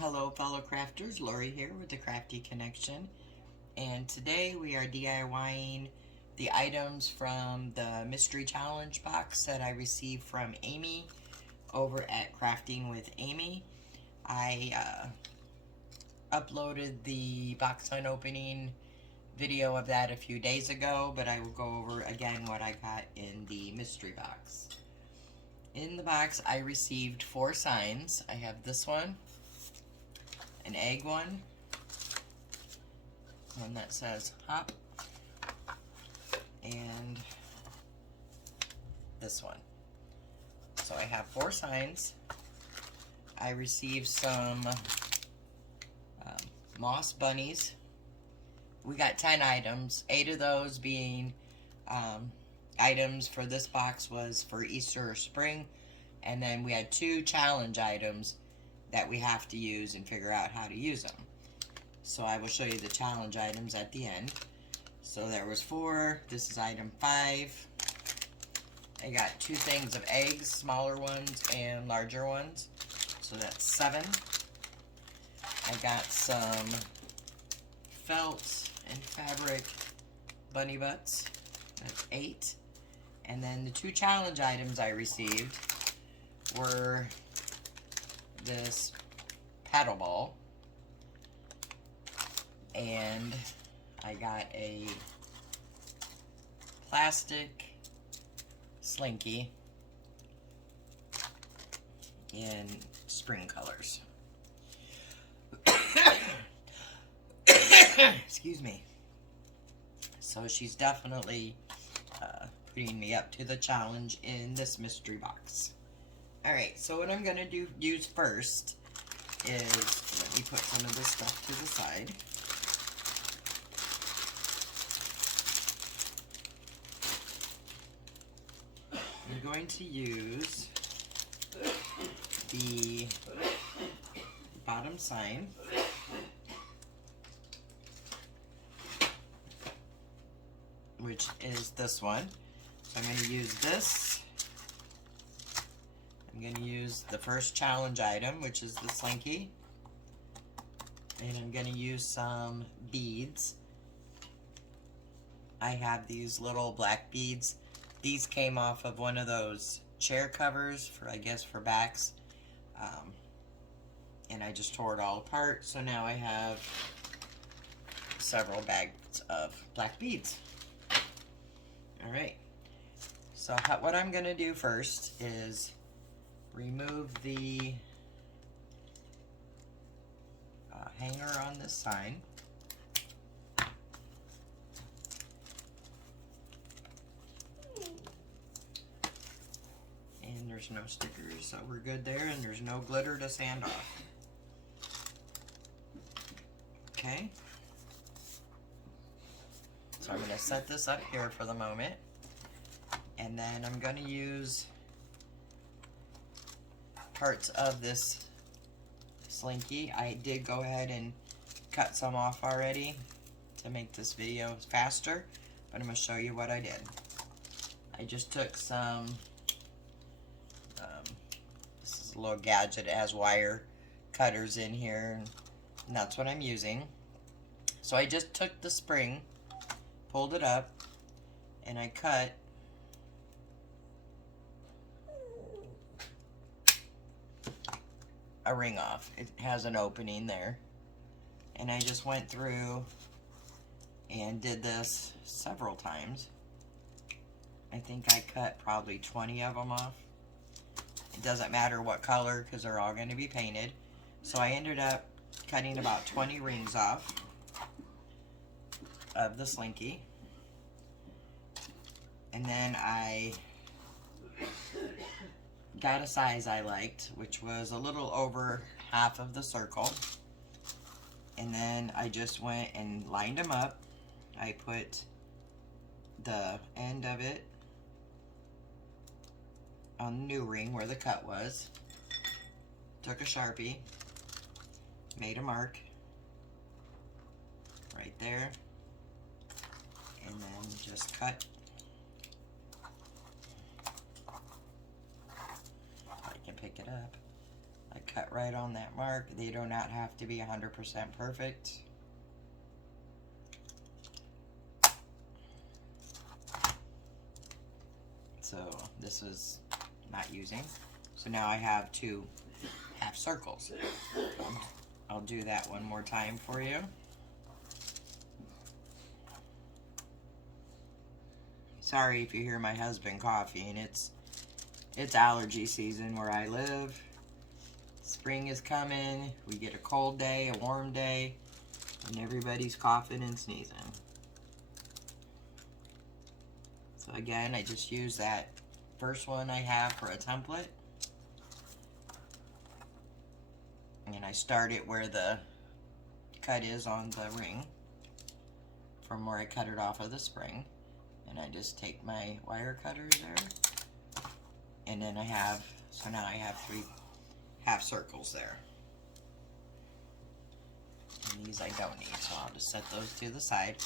Hello fellow crafters, Lori here with the Crafty Connection, and today we are DIYing the items from the mystery challenge box that I received from Amy over at Crafting with Amy. I uploaded the box unopening video of that a few days ago, but I will go over again what I got in the mystery box. In the box I received 4 signs. I have this one, an egg one that says hop, and this one. So I have 4 signs. I received some moss bunnies. We got 10 items, 8 of those being items for this box was for Easter or spring, and then we had 2 challenge items that we have to use and figure out how to use them. So I will show you the challenge items at the end. So there was 4, this is item 5. I got 2 things of eggs, smaller ones and larger ones. So that's 7. I got some felt and fabric bunny butts, that's 8. And then the 2 challenge items I received were this paddle ball, and I got a plastic slinky in spring colors. Excuse me. So she's definitely putting me up to the challenge in this mystery box. Alright, so what I'm going to use first is, let me put some of this stuff to the side. I'm going to use the bottom sign. Which is this one. So I'm going to use this. I'm going to use the first challenge item, which is the slinky. And I'm going to use some beads. I have these little black beads. These came off of one of those chair covers for, I guess, for backs. And I just tore it all apart. So now I have several bags of black beads. Alright, so what I'm going to do first is remove the hanger on this sign. And there's no stickers, so we're good there, and there's no glitter to sand off. Okay. So I'm going to set this up here for the moment, and then I'm going to use parts of this slinky. I did go ahead and cut some off already to make this video faster, but I'm going to show you what I did. I just took some, this is a little gadget, it has wire cutters in here, and that's what I'm using. So I just took the spring, pulled it up, and I cut a ring off. It has an opening there, and I just went through and did this several times. I think I cut probably 20 of them off. It doesn't matter what color because they're all going to be painted. So I ended up cutting about 20 rings off of the slinky, and then I got a size I liked, which was a little over half of the circle, and then I just went and lined them up. I put the end of it on the new ring where the cut was, took a Sharpie, made a mark right there, and then just cut. I can pick it up. I cut cut right on that mark. They do not have to be 100% perfect. So this is not using. So now I have 2 half circles. I'll do that one more time for you. Sorry if you hear my husband coughing. It's allergy season where I live. Spring is coming. We get a cold day, a warm day, and everybody's coughing and sneezing. So again, I just use that first one I have for a template. And I start it where the cut is on the ring, from where I cut it off of the spring. And I just take my wire cutters there. And then so now I have 3 half circles there. And these I don't need, so I'll just set those to the side.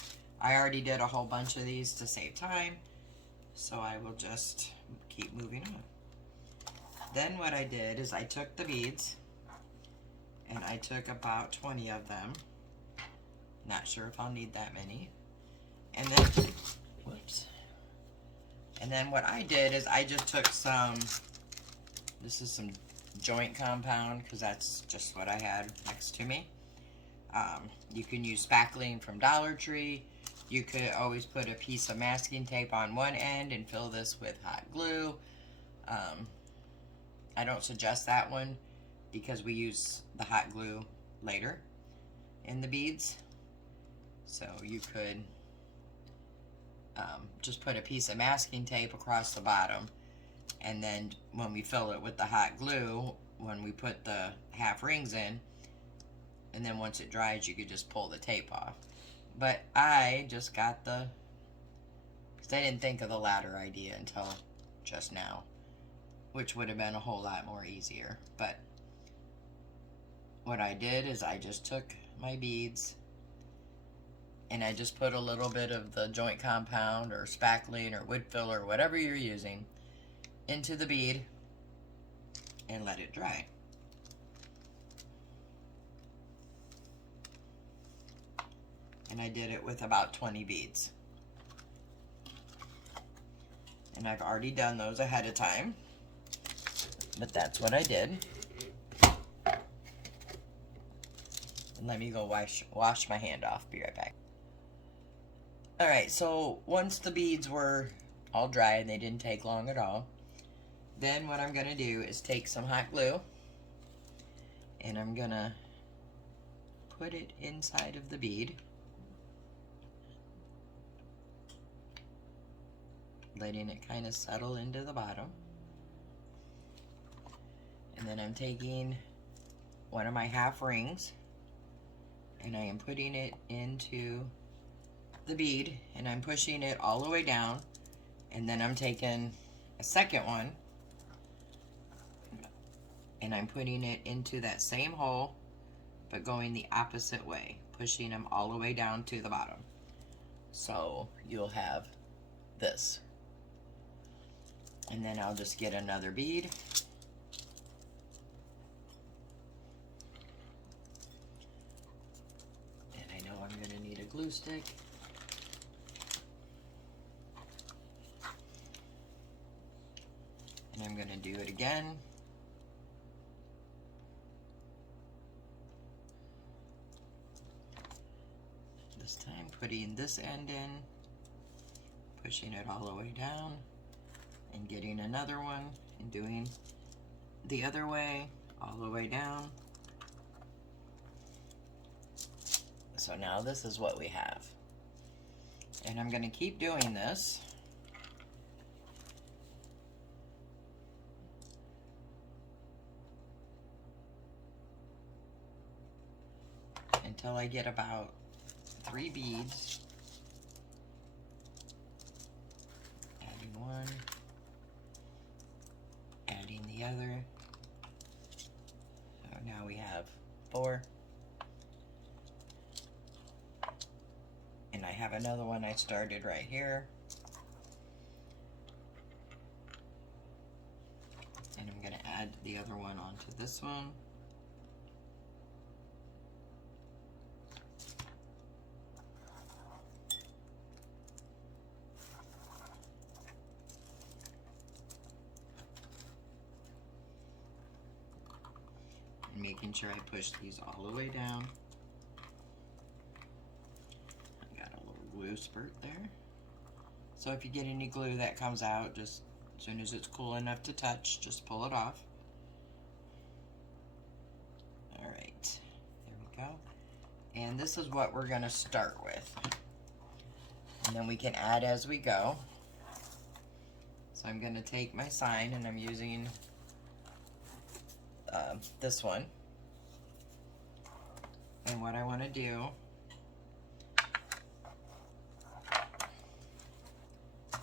I already did a whole bunch of these to save time, so I will just keep moving on. Then what I did is I took the beads, and I took about 20 of them. Not sure if I'll need that many. And then, whoops. And then what I did is I just took this is some joint compound, because that's just what I had next to me. You can use spackling from Dollar Tree. You could always put a piece of masking tape on one end and fill this with hot glue. I don't suggest that one because we use the hot glue later in the beads. So you could just put a piece of masking tape across the bottom, and then when we fill it with the hot glue, when we put the half rings in, and then once it dries, you could just pull the tape off. But I just got because I didn't think of the latter idea until just now, which would have been a whole lot more easier. But what I did is I just took my beads and I just put a little bit of the joint compound or spackling or wood filler or whatever you're using into the bead and let it dry. And I did it with about 20 beads. And I've already done those ahead of time, but that's what I did. And let me go wash my hand off. Be right back. Alright, so once the beads were all dry, and they didn't take long at all, then what I'm going to do is take some hot glue, and I'm going to put it inside of the bead, letting it kind of settle into the bottom. And then I'm taking one of my half rings, and I am putting it into the bead, and I'm pushing it all the way down, and then I'm taking a second one and I'm putting it into that same hole, but going the opposite way, pushing them all the way down to the bottom. So you'll have this. And then I'll just get another bead. And I know I'm going to need a glue stick. And I'm going to do it again. This time putting this end in, pushing it all the way down, and getting another one and doing the other way all the way down. So now this is what we have. And I'm going to keep doing this until I get about 3 beads. Adding one, adding the other. So now we have 4. And I have another one I started right here. And I'm going to add the other one onto this one. making sure I push these all the way down. I got a little glue spurt there. So if you get any glue that comes out, just as soon as it's cool enough to touch, just pull it off. Alright, there we go. And this is what we're going to start with. And then we can add as we go. So I'm going to take my sign, and I'm using this one. And what I want to do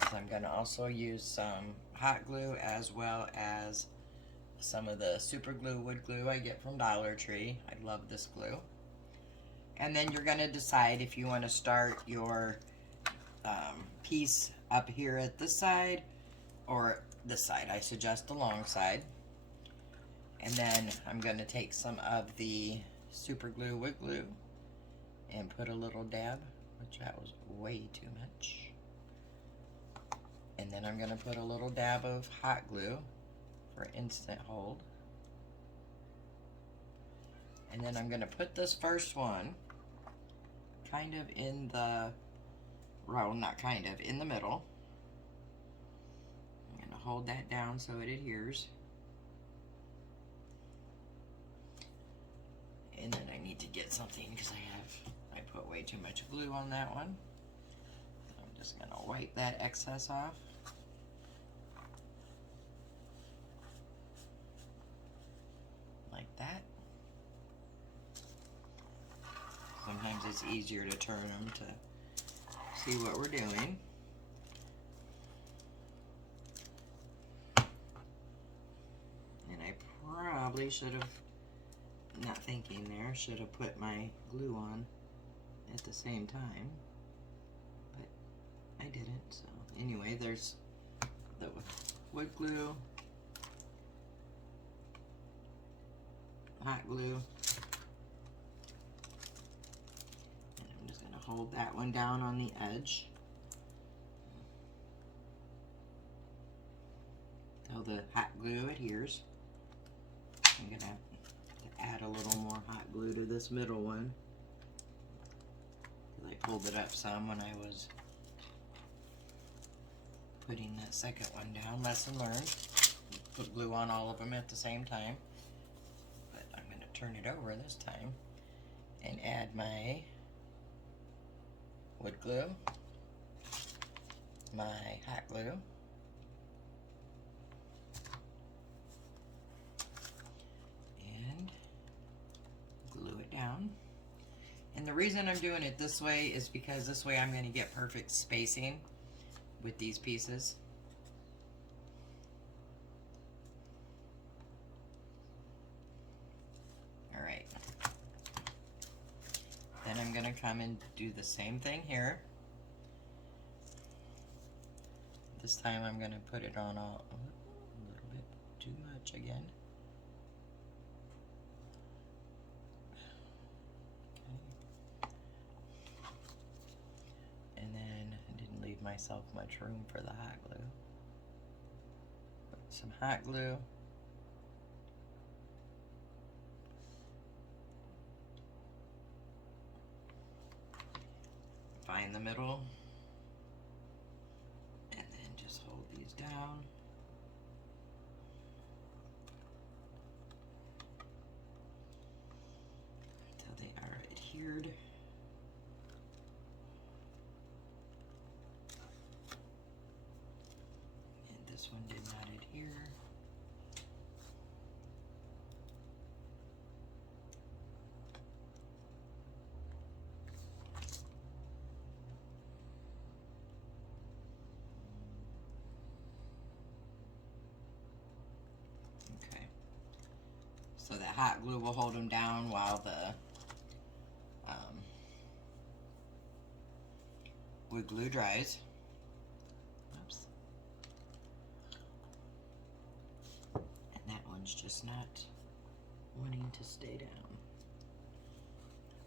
is I'm going to also use some hot glue as well as some of the super glue, wood glue I get from Dollar Tree. I love this glue. And then you're going to decide if you want to start your piece up here at this side or this side. I suggest the long side. And then I'm going to take some of the super glue, wood glue, and put a little dab, which that was way too much. And then I'm going to put a little dab of hot glue for instant hold. And then I'm going to put this first one kind of in the, well, not kind of, in the middle. I'm going to hold that down so it adheres. And then I need to get something because I put way too much glue on that one. I'm just going to wipe that excess off. Like that. Sometimes it's easier to turn them to see what we're doing. And I probably should have, not thinking there, should have put my glue on at the same time, but I didn't. So anyway, there's the wood glue, hot glue, and I'm just going to hold that one down on the edge till the hot glue adheres. I'm going to have to add a little more hot glue to this middle one. I pulled it up some when I was putting that second one down. Lesson learned. Put glue on all of them at the same time. But I'm going to turn it over this time and add my wood glue, my hot glue, and glue it down. And the reason I'm doing it this way is because this way I'm going to get perfect spacing with these pieces. Alright. Then I'm going to come and do the same thing here. This time I'm going to put it on a little bit too much again. Myself much room for the hot glue. Put some hot glue. Find the middle. And then just hold these down. Until they are adhered. This one did not adhere. Okay. So the hot glue will hold them down while the wood glue dries. Just not wanting to stay down.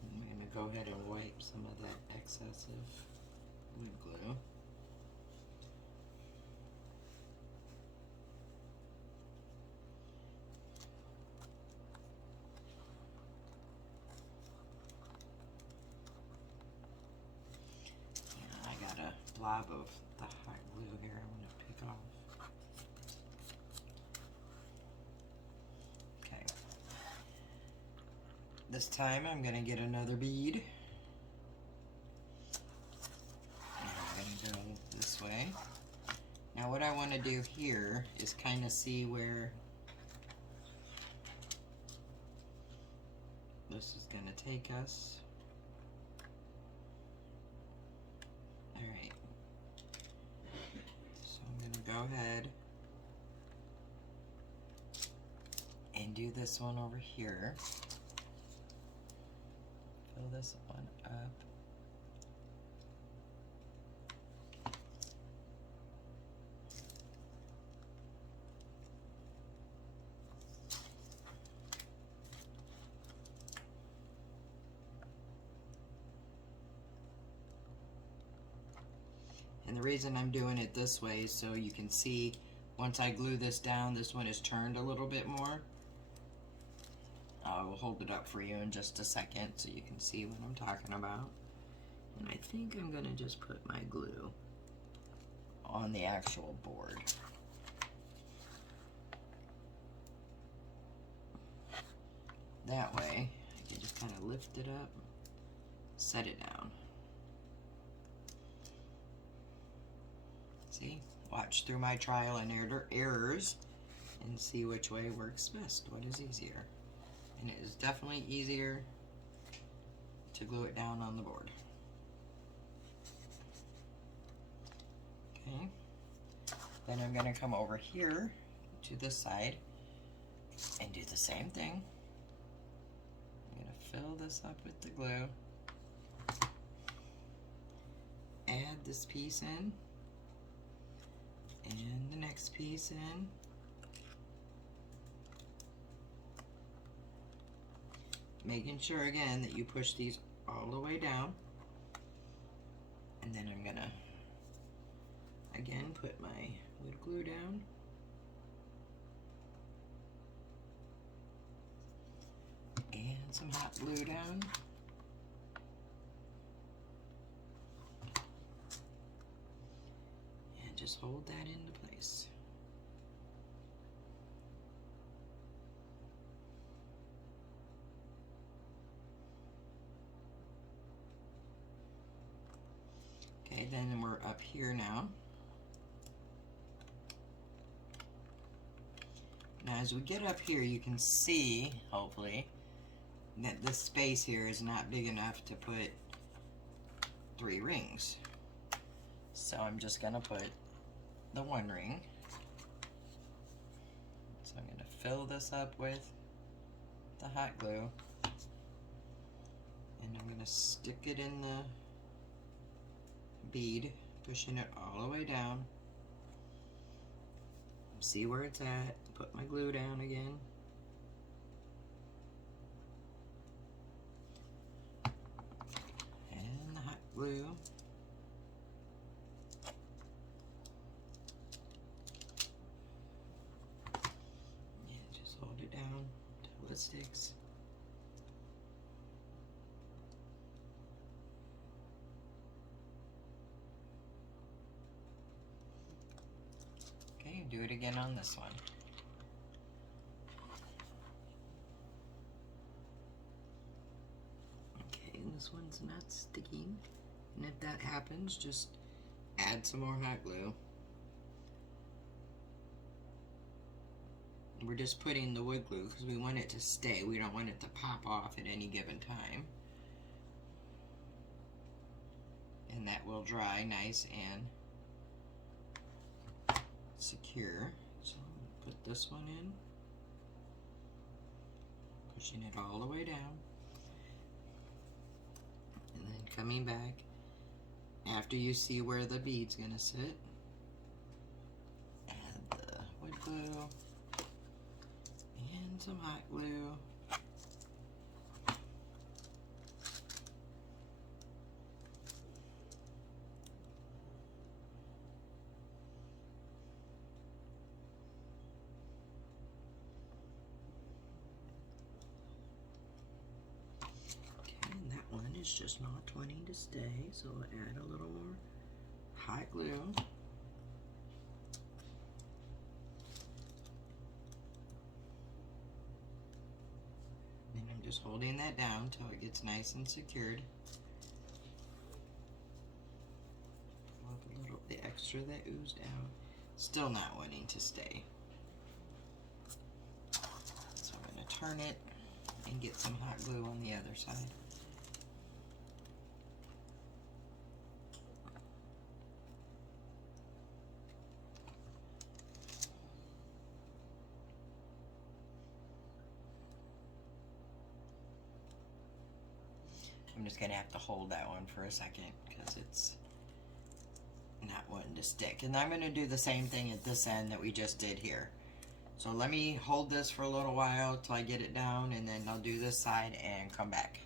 I'm going to go ahead and wipe some of that excessive wood glue. blob of the hot glue here I'm going to pick off. Okay. This time I'm going to get another bead. And I'm going to go this way. Now what I want to do here is kind of see where this is going to take us. Alright, so I'm going to go ahead and do this one over here. Fill this one up. And the reason I'm doing it this way is so you can see once I glue this down, this one is turned a little bit more. I will hold it up for you in just a second so you can see what I'm talking about. And I think I'm going to just put my glue on the actual board. That way, I can just kind of lift it up, set it down. See, watch through my trial and errors and see which way works best, what is easier. And it is definitely easier to glue it down on the board. Okay, then I'm going to come over here to this side and do the same thing. I'm going to fill this up with the glue, add this piece in, and the next piece in, making sure again that you push these all the way down, and then I'm gonna again put my wood glue down, and some hot glue down, and just hold that into place. Okay, then we're up here now. Now as we get up here, you can see, hopefully, that this space here is not big enough to put 3 rings. So I'm just gonna put the 1 ring. So I'm gonna fill this up with the hot glue, and I'm gonna stick it in the bead, pushing it all the way down. See where it's at, put my glue down again. And the hot glue. And just hold it down until it sticks. Okay, do it again on this one. Okay, and this one's not sticking. And if that happens, just add some more hot glue. We're just putting the wood glue because we want it to stay. We don't want it to pop off at any given time. And that will dry nice and secure. So I'm going to put this one in, pushing it all the way down, and then coming back after you see where the bead's going to sit, add the wood glue and some hot glue. It's just not wanting to stay, so I'll add a little more hot glue. And I'm just holding that down until it gets nice and secured. Pull up a little, the extra that oozed out. Still not wanting to stay. So I'm going to turn it and get some hot glue on the other side. I'm just going to have to hold that one for a second because it's not wanting to stick. And I'm going to do the same thing at this end that we just did here. So let me hold this for a little while till I get it down, and then I'll do this side and come back.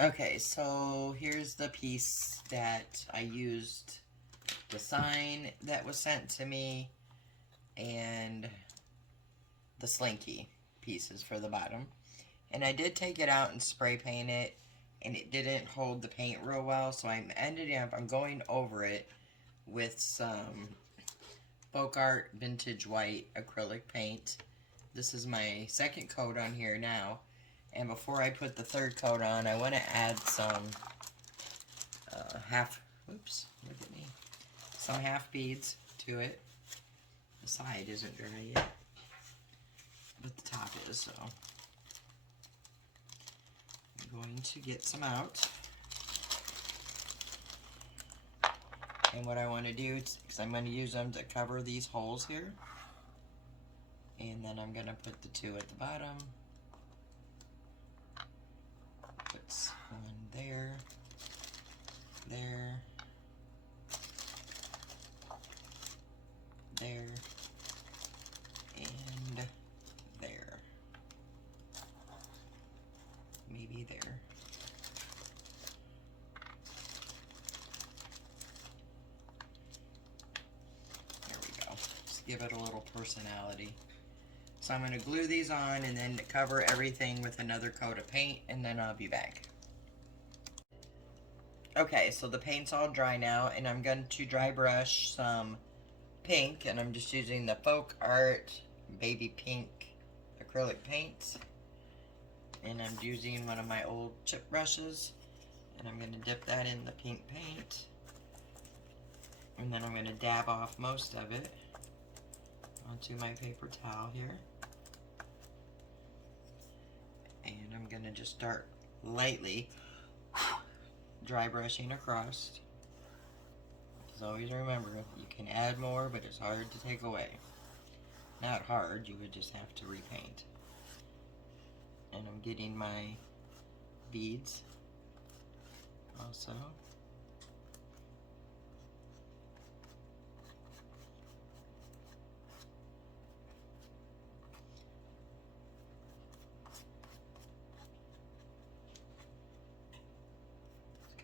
Okay, so here's the piece that I used, the sign that was sent to me, and the slinky pieces for the bottom. And I did take it out and spray paint it, and it didn't hold the paint real well, so I'm going over it with some Folk Art Vintage White acrylic paint. This is my second coat on here now, and before I put the third coat on, I want to add some half beads to it. The side isn't dry yet, but the top is, so I'm going to get some out. And what I want to do, because I'm going to use them to cover these holes here. And then I'm going to put the two at the bottom. Put one there, there, there, and there. Maybe there. Give it a little personality. So I'm going to glue these on and then cover everything with another coat of paint, and then I'll be back. Okay, so the paint's all dry now, and I'm going to dry brush some pink, and I'm just using the Folk Art Baby Pink acrylic paint. And I'm using one of my old chip brushes, and I'm going to dip that in the pink paint. And then I'm going to dab off most of it onto my paper towel here. And I'm going to just start lightly dry brushing across. Just always remember, you can add more, but it's hard to take away. Not hard, you would just have to repaint. And I'm getting my beads also.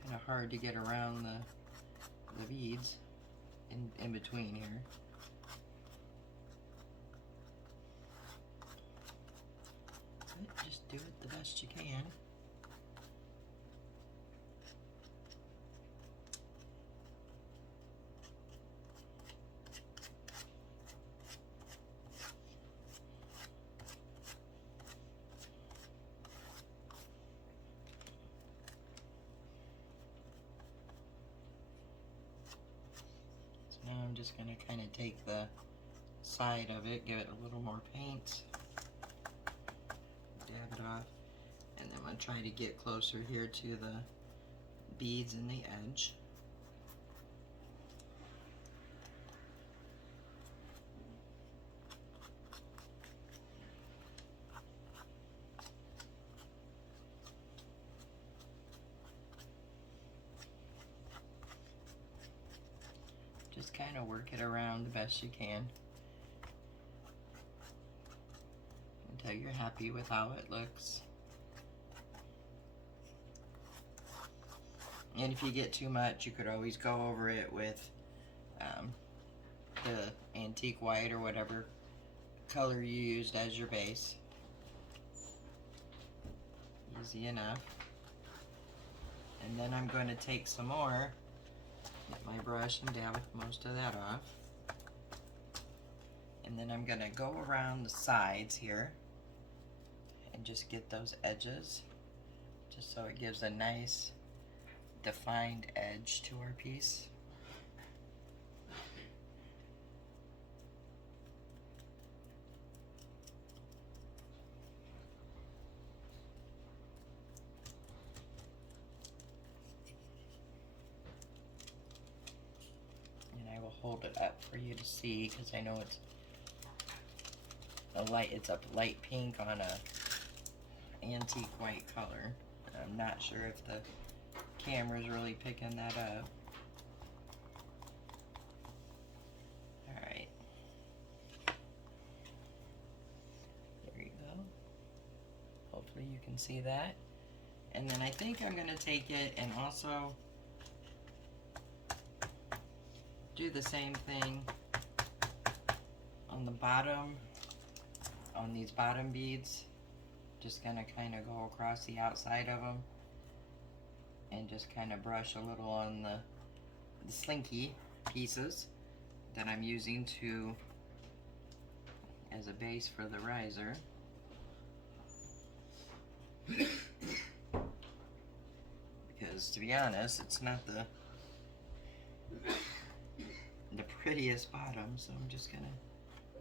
Kind of hard to get around the beads in between here. But just do it the best you can. Now I'm just going to kind of take the side of it, give it a little more paint, dab it off, and then I'm going to try to get closer here to the beads in the edge. Just kind of work it around the best you can until you're happy with how it looks. And if you get too much, you could always go over it with the antique white or whatever color you used as your base. Easy enough. And then I'm going to take some more, get my brush and dab most of that off. And then I'm going to go around the sides here and just get those edges, just so it gives a nice defined edge to our piece. And I will hold it up for you to see, because I know it's a light pink on a antique white color. I'm not sure if the camera's really picking that up. Alright. There you go. Hopefully you can see that. And then I think I'm going to take it and also do the same thing on the bottom, on these bottom beads. Just gonna kind of go across the outside of them and just kind of brush a little on the slinky pieces that I'm using to as a base for the riser. Because to be honest, it's not the prettiest bottom, so I'm just gonna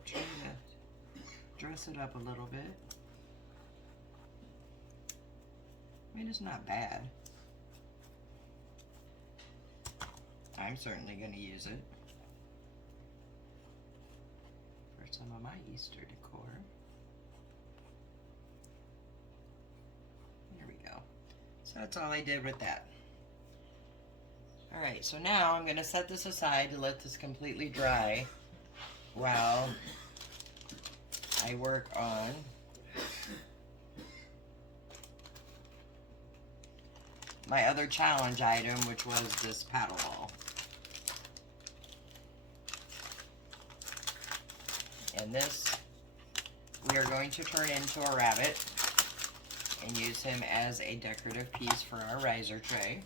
try to dress it up a little bit. I mean, it's not bad. I'm certainly going to use it for some of my Easter decor. There we go. So that's all I did with that. Alright, so now I'm going to set this aside to let this completely dry while I work on my other challenge item, which was this paddle ball. And this we are going to turn into a rabbit and use him as a decorative piece for our riser tray.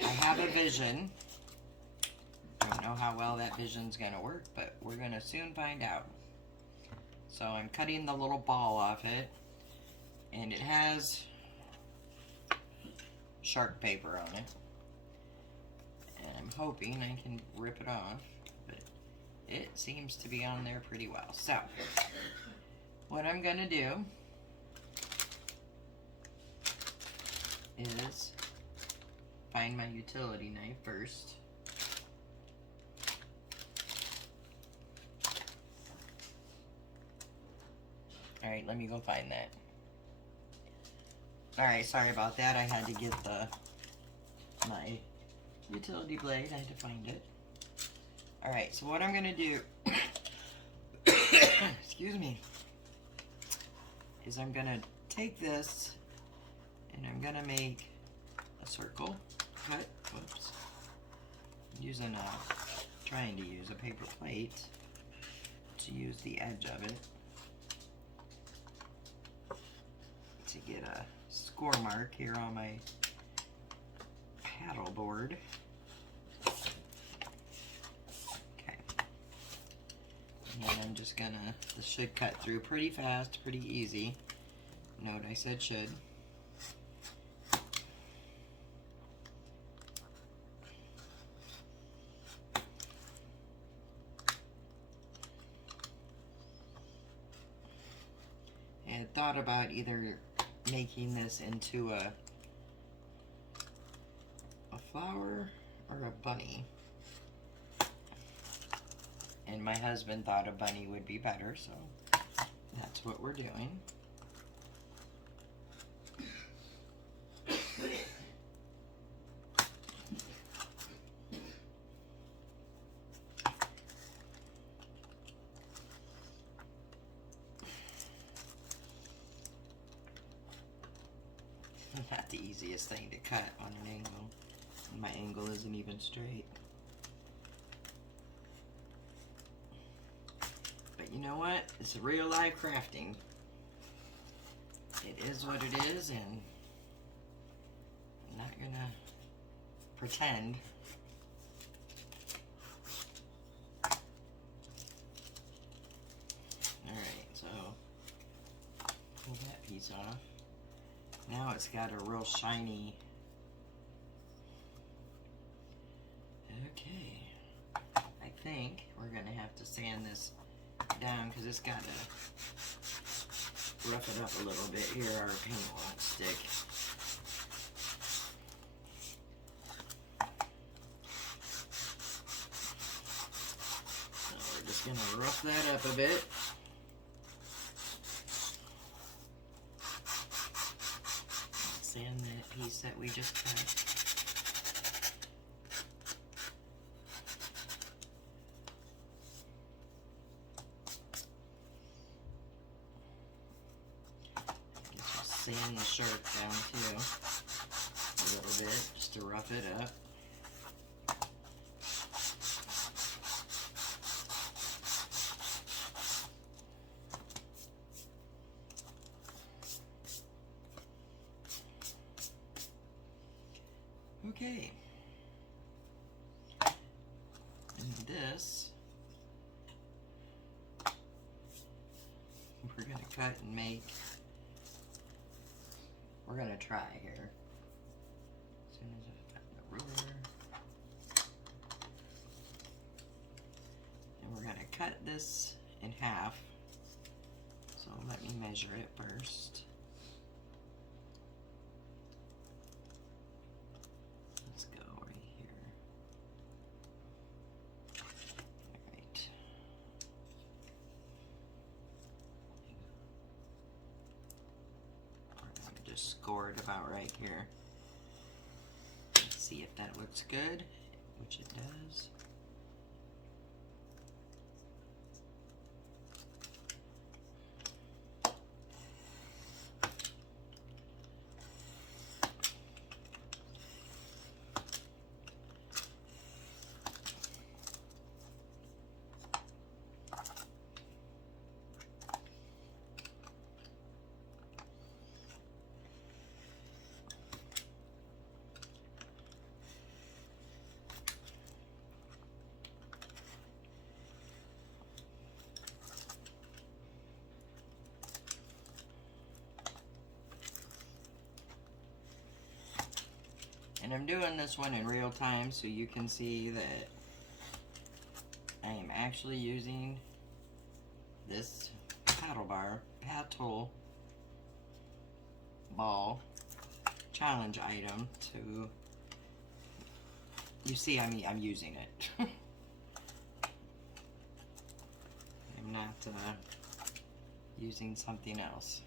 I have a vision. Don't know how well that vision's gonna work, but we're gonna soon find out. So I'm cutting the little ball off it, and it has shark paper on it. And I'm hoping I can rip it off, but it seems to be on there pretty well. So, what I'm gonna do is find my utility knife first. Alright, let me go find that. Alright, sorry about that. I had to get my utility blade. I had to find it. Alright, so what I'm going to do, excuse me, is I'm going to take this and I'm going to make a circle cut. Whoops. I'm trying to use a paper plate to use the edge of it to get a score mark here on my paddle board. Okay. And then I'm just gonna, this should cut through pretty fast, pretty easy. Note I said should. I had thought about either making this into a flower or a bunny, and my husband thought a bunny would be better, so that's what we're doing. Not the easiest thing to cut on an angle. And my angle isn't even straight. But you know what? It's real life crafting. It is what it is, and I'm not gonna pretend. Alright, so pull that piece off. Now it's got a real shiny. Okay, I think we're gonna have to sand this down because it's got to rough it up a little bit here. Our paint won't stick. So we're just gonna rough that up a bit. Sand that piece that we just cut. Sand the shark down too a little bit just to rough it up. Okay, and this we're going to cut and make. We're going to try here. As soon as I've got the ruler. And we're going to cut this in half. So let me measure it first. Let's go right here. Alright. Just score it about right here. Let's see if that looks good, which it does. And I'm doing this one in real time so you can see that I am actually using this paddle ball challenge item to, you see, I'm using it. I'm not using something else.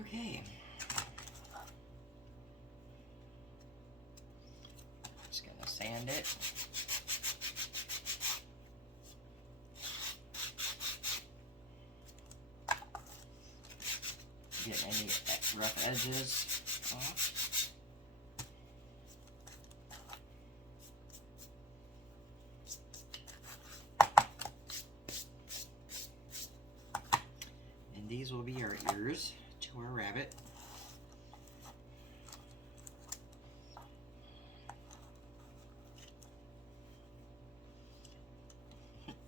Okay. Just gonna sand it. Get any rough edges off. And these will be our ears to our rabbit.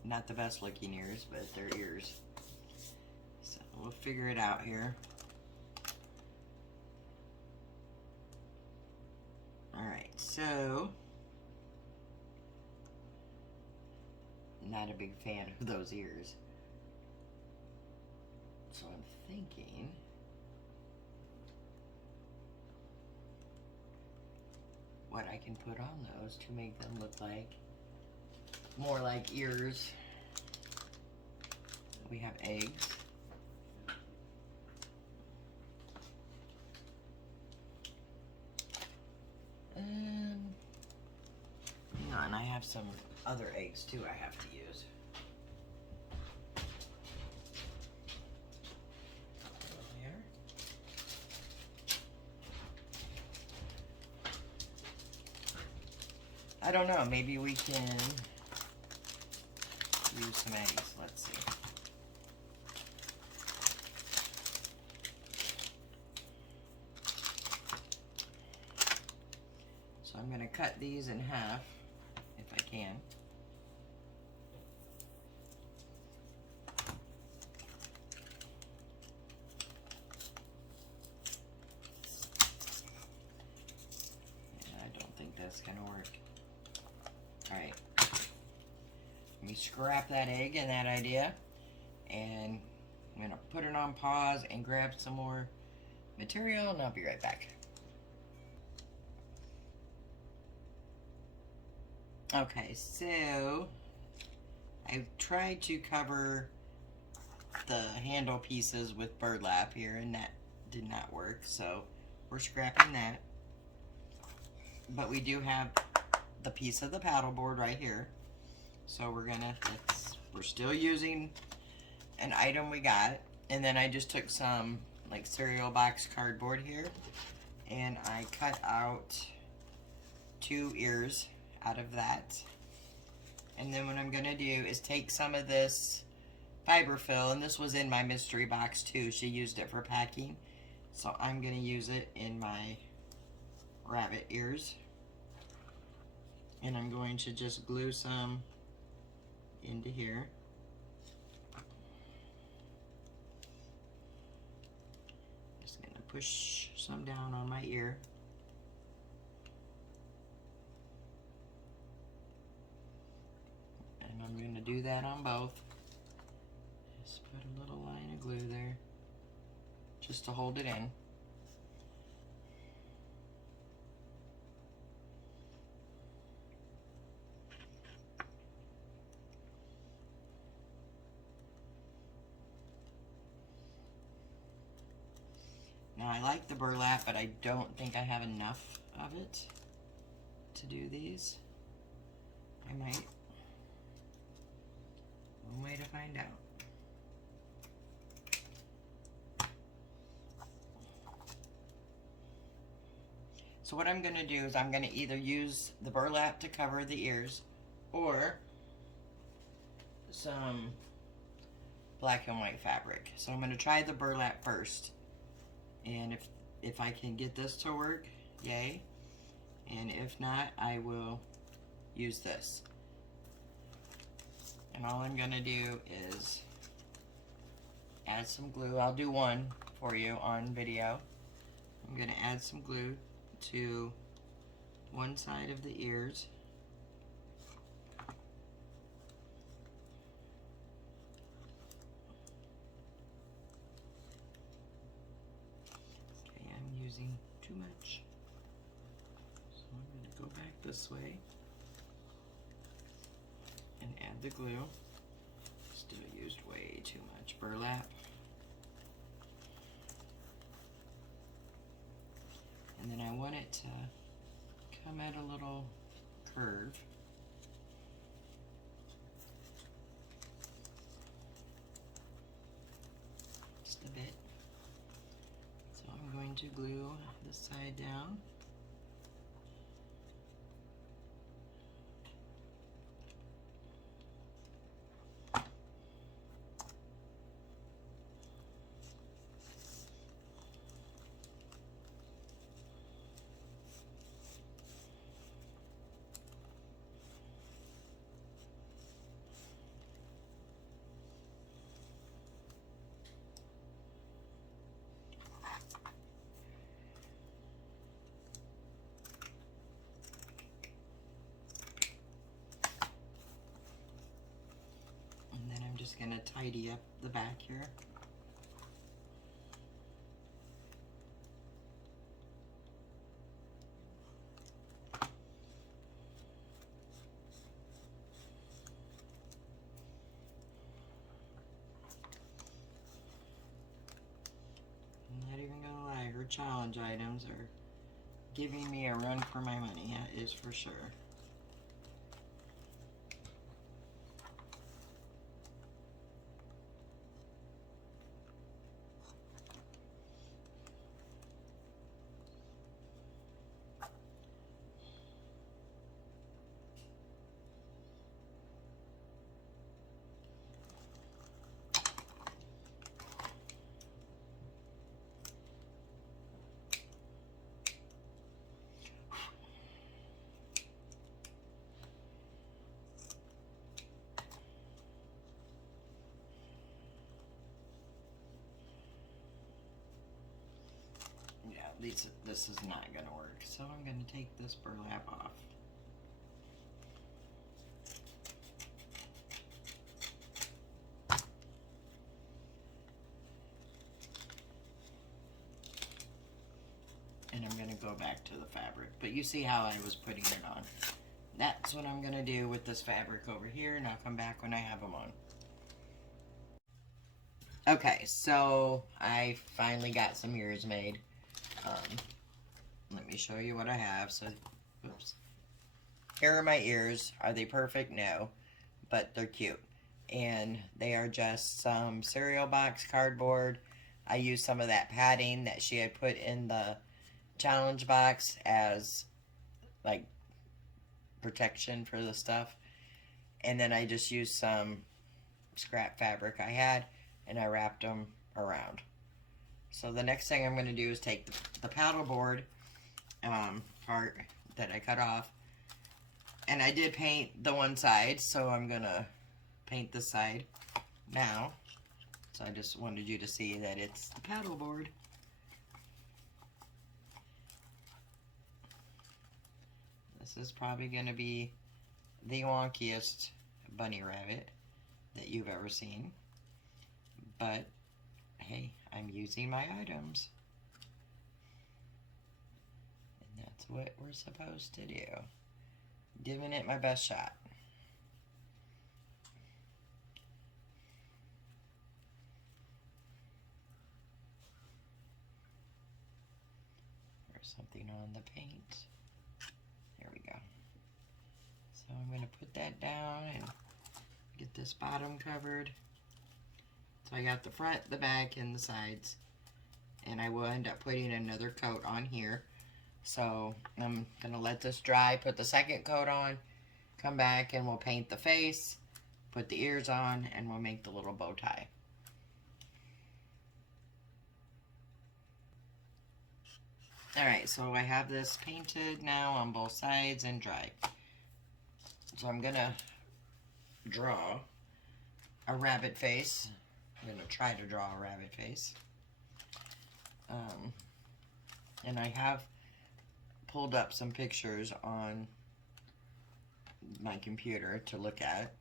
Not the best looking ears, but they're ears. So we'll figure it out here. Alright, so not a big fan of those ears. So I'm thinking what I can put on those to make them look like more like ears. We have eggs. And I have some other eggs too I have to use. There. I don't know, maybe we can use some eggs. Let's see. I'm going to cut these in half if I can. Yeah, I don't think that's going to work. Alright. Let me scrap that egg and that idea. And I'm going to put it on pause and grab some more material, and I'll be right back. Okay, so I've tried to cover the handle pieces with burlap here, and that did not work, so we're scrapping that. But we do have the piece of the paddleboard right here, so we're still using an item we got. And then I just took some like cereal box cardboard here, and I cut out 2 ears out of that. And then what I'm gonna do is take some of this fiberfill, and this was in my mystery box too. She used it for packing, so I'm gonna use it in my rabbit ears, and I'm going to just glue some into here. Just gonna push some down on my ear. And I'm gonna do that on both. Just put a little line of glue there, just to hold it in. Now I like the burlap, but I don't think I have enough of it to do these. I might. One way to find out. So what I'm gonna do is I'm gonna either use the burlap to cover the ears, or some black and white fabric. So I'm gonna try the burlap first. And if I can get this to work, yay. And if not, I will use this. And all I'm gonna do is add some glue. I'll do one for you on video. I'm gonna add some glue to one side of the ears. Using too much, so I'm going to go back this way and add the glue. Still used way too much burlap. And then I want it to come at a little curve. Just a bit. I'm going to glue this side down. Just gonna tidy up the back here. I'm not even gonna lie, her challenge items are giving me a run for my money, that is for sure. this is not gonna work. So I'm gonna take this burlap off. And I'm gonna go back to the fabric. But you see how I was putting it on. That's what I'm gonna do with this fabric over here, and I'll come back when I have them on. Okay, so I finally got some ears made. Let me show you what I have. So, oops. Here are my ears. Are they perfect? No, but they're cute. And they are just some cereal box cardboard. I used some of that padding that she had put in the challenge box as like protection for the stuff. And then I just used some scrap fabric I had and I wrapped them around. So the next thing I'm going to do is take the paddle board part that I cut off, and I did paint the one side, so I'm going to paint this side now. So I just wanted you to see that it's the paddle board. This is probably going to be the wonkiest bunny rabbit that you've ever seen. But, hey, I'm using my items. And that's what we're supposed to do. Giving it my best shot. There's something on the paint. There we go. So I'm going to put that down and get this bottom covered. So I got the front, the back, and the sides. And I will end up putting another coat on here. So I'm going to let this dry, put the second coat on, come back and we'll paint the face, put the ears on, and we'll make the little bow tie. Alright, so I have this painted now on both sides and dry. So I'm going to draw a rabbit face. I'm going to try to draw a rabbit face. And I have pulled up some pictures on my computer to look at,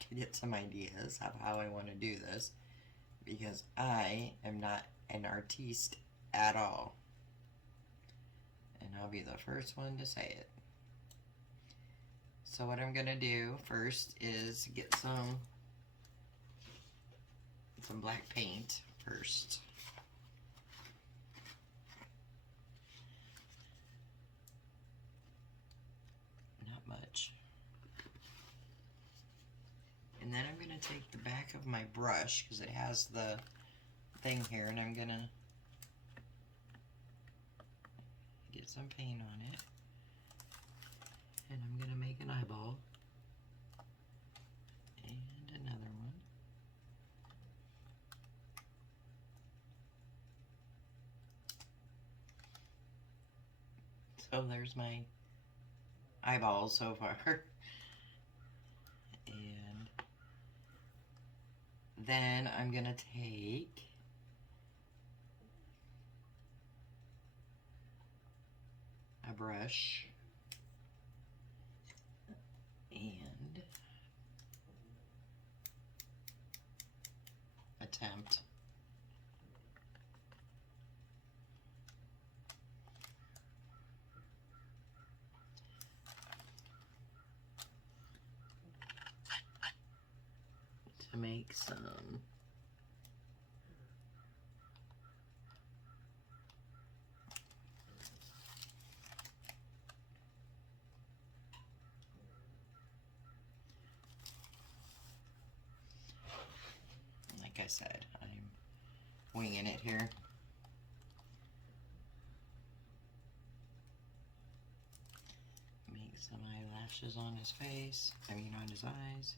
to get some ideas of how I want to do this, because I am not an artiste at all. And I'll be the first one to say it. So what I'm going to do first is get some black paint first. Not much. And then I'm going to take the back of my brush, because it has the thing here, and I'm going to get some paint on it. And I'm going to make an eyeball. And another one. So there's my eyeballs so far. And then I'm going to take a brush and attempt to make some like I said, I'm winging it here. Make some eyelashes on his face, on his eyes.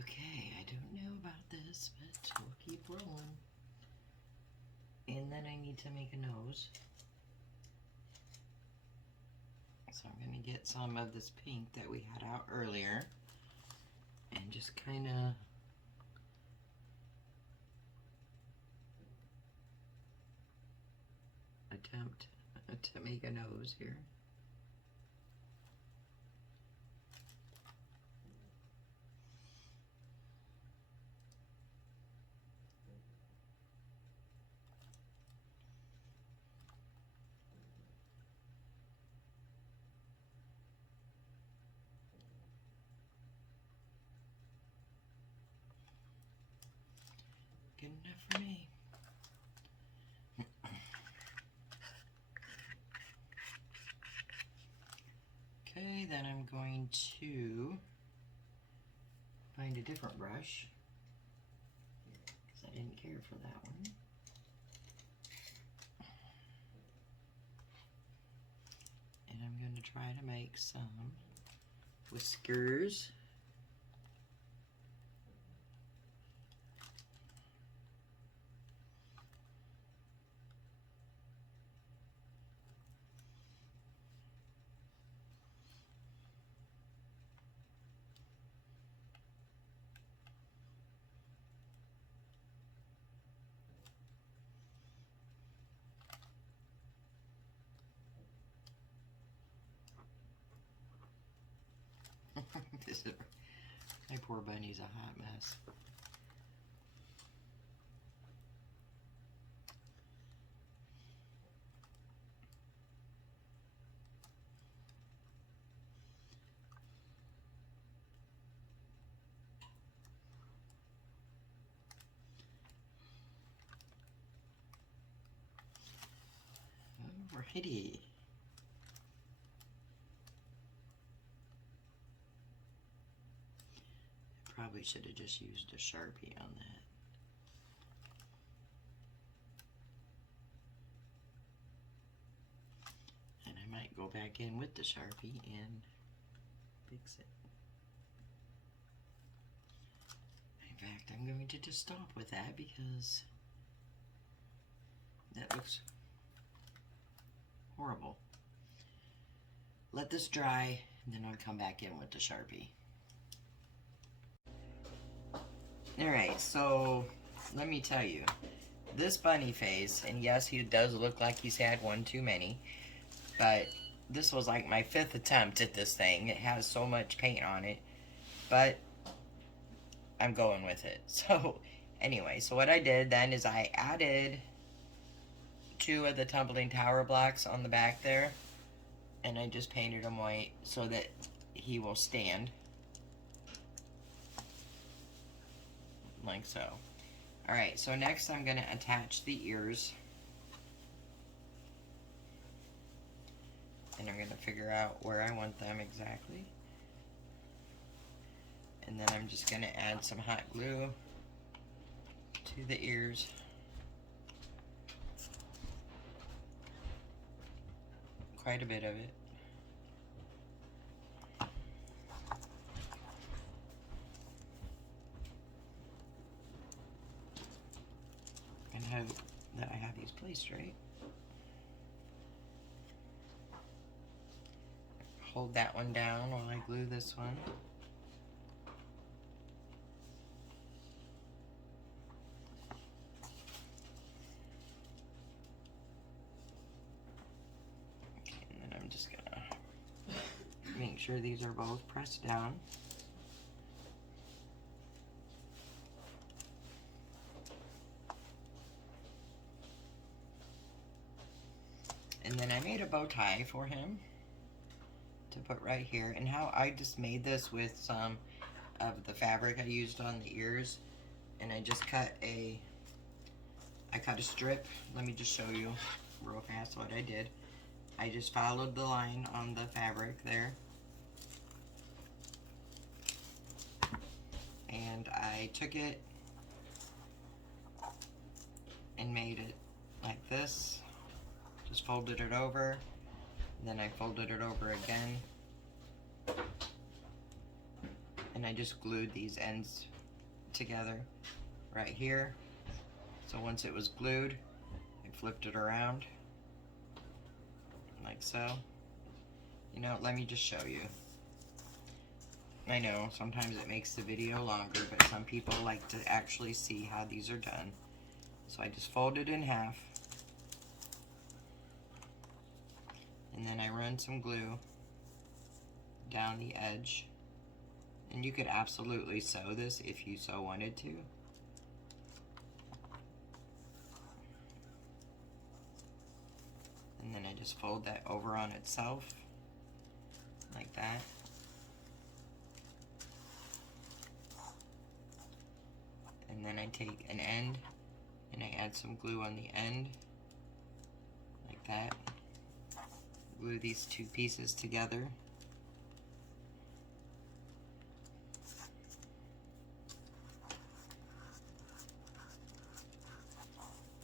Okay, I don't know about this, but we'll keep rolling. And then I need to make a nose. So I'm going to get some of this pink that we had out earlier and just kind of attempt to make a nose here. Good enough for me. Okay, then I'm going to find a different brush because I didn't care for that one. And I'm going to try to make some whiskers. My poor bunny's a hot mess. Alrighty. Probably should have just used a Sharpie on that. And I might go back in with the Sharpie and fix it. In fact, I'm going to just stop with that because that looks horrible. Let this dry, and then I'll come back in with the Sharpie. Alright, so let me tell you, this bunny face, and yes, he does look like he's had one too many, but this was like my 5th attempt at this thing. It has so much paint on it, but I'm going with it. So anyway, so what I did then is I added 2 of the tumbling tower blocks on the back there, and I just painted them white so that he will stand. Like so. Alright, so next I'm going to attach the ears. And I'm going to figure out where I want them exactly. And then I'm just going to add some hot glue to the ears. Quite a bit of it. And hope that I have these placed right. Hold that one down while I glue this one. Okay, and then I'm just gonna make sure these are both pressed down. And then I made a bow tie for him to put right here. And how I just made this with some of the fabric I used on the ears. And I just cut a strip. Let me just show you real fast what I did. I just followed the line on the fabric there. And I took it and made it like this. Just folded it over, and then I folded it over again, and I just glued these ends together right here. So once it was glued, I flipped it around like so, You know, let me just show you. I know sometimes it makes the video longer, but some people like to actually see how these are done. So I just fold it in half, and then I run some glue down the edge. And you could absolutely sew this if you so wanted to. And then I just fold that over on itself, like that. And then I take an end and I add some glue on the end, like that. Glue these two pieces together.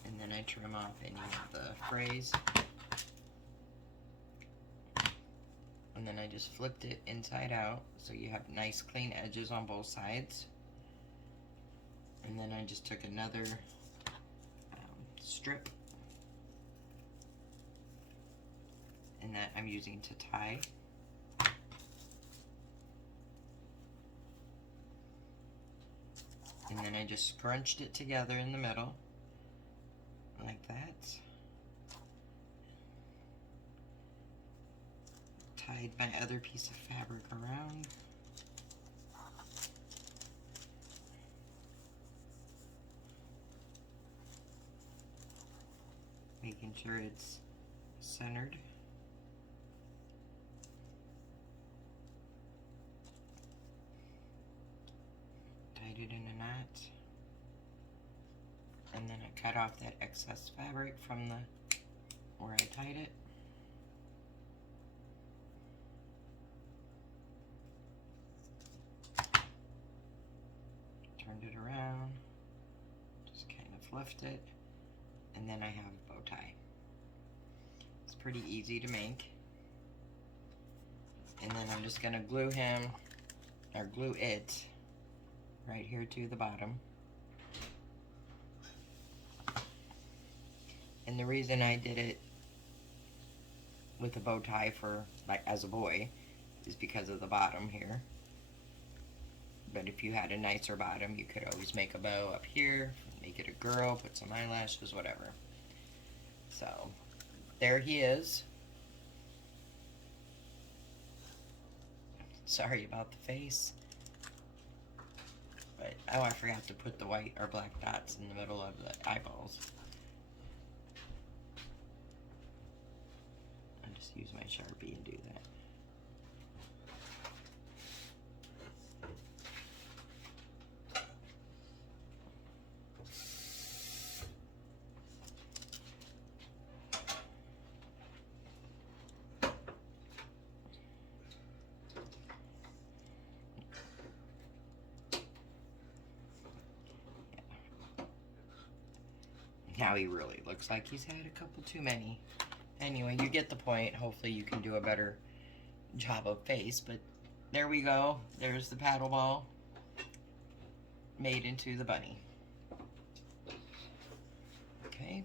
And then I trim off any of the frays. And then I just flipped it inside out so you have nice clean edges on both sides. And then I just took another strip, and that I'm using to tie. And then I just scrunched it together in the middle, like that. Tied my other piece of fabric around. Making sure it's centered. Tied it in a knot. And then I cut off that excess fabric from the where I tied it. Turned it around. Just kind of lift it. And then I have a bow tie. It's pretty easy to make. And then I'm just gonna glue him, or glue it, right here to the bottom. And the reason I did it with a bow tie for, like, as a boy, is because of the bottom here. But if you had a nicer bottom, you could always make a bow up here, make it a girl, put some eyelashes, whatever. So, there he is. Sorry about the face. But, oh, I forgot to put the white or black dots in the middle of the eyeballs. I'll just use my Sharpie and do that. Now he really looks like he's had a couple too many. Anyway, you get the point. Hopefully you can do a better job of face, but there we go. There's the paddle ball made into the bunny. Okay,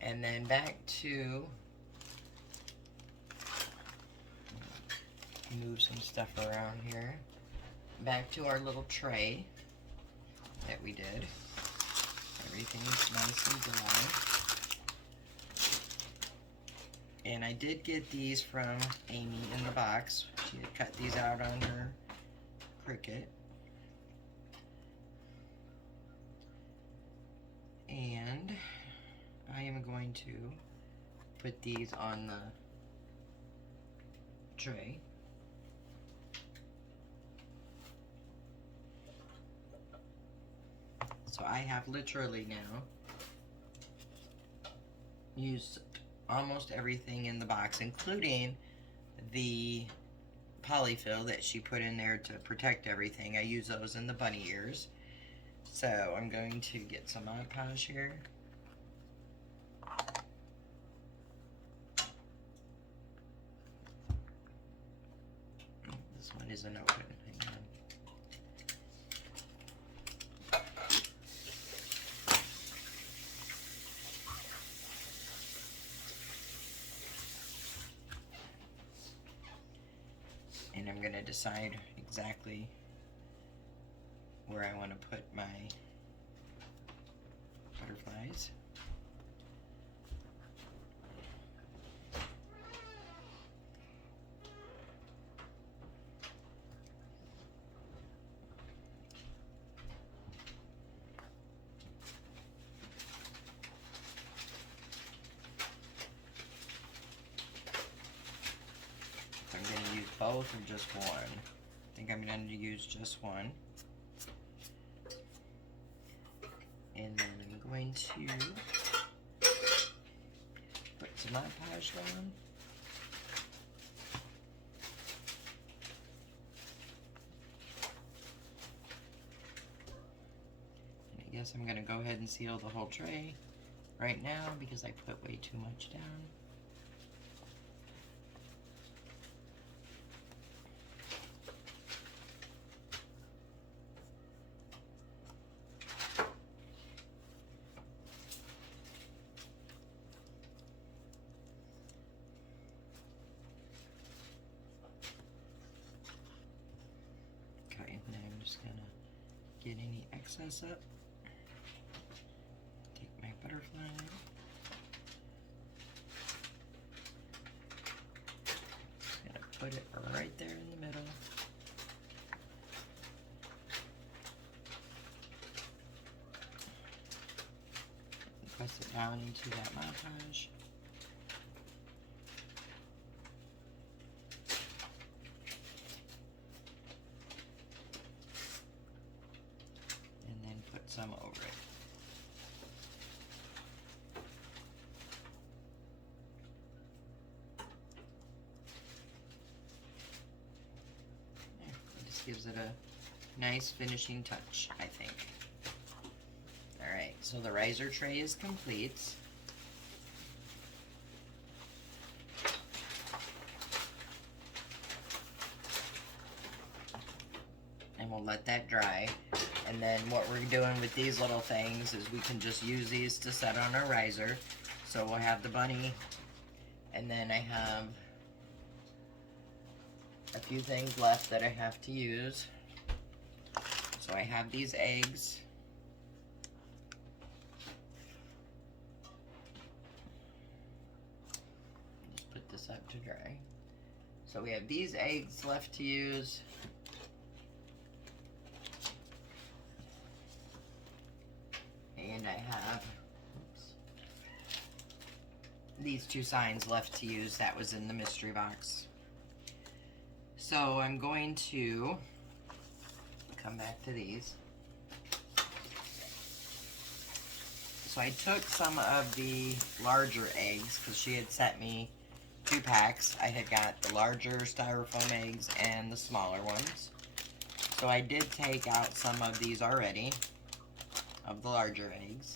and then back to, move some stuff around here. Back to our little tray that we did. Everything's nice and dry. And I did get these from Amy in the box. She had cut these out on her Cricut. And I am going to put these on the tray. So I have literally now used almost everything in the box, including the polyfill that she put in there to protect everything. I use those in the bunny ears. So I'm going to get some Mod Podge here. This one isn't open. Hang on. And I'm going to decide exactly where I want to put my butterflies. I'm going to use both or just one. I think I'm going to use just one. And then I'm going to put some Mod Podge on. And I guess I'm going to go ahead and seal the whole tray right now because I put way too much down. Okay, and then I'm just gonna get any excess up. Take my butterfly. Just gonna put it right there in the middle. Press it down into that Mod Podge. And then put some over it. There, it just gives it a nice finishing touch, I think. Alright, so the riser tray is complete. And we'll let that dry. And then what we're doing with these little things is we can just use these to set on our riser. So we'll have the bunny, and then I have a few things left that I have to use. So I have these eggs. Just put this up to dry. So we have these eggs left to use. And I have these two signs left to use that was in the mystery box. So I'm going to come back to these. So I took some of the larger eggs because she had sent me 2 packs. I had got the larger styrofoam eggs and the smaller ones. So I did take out some of these already, of the larger eggs,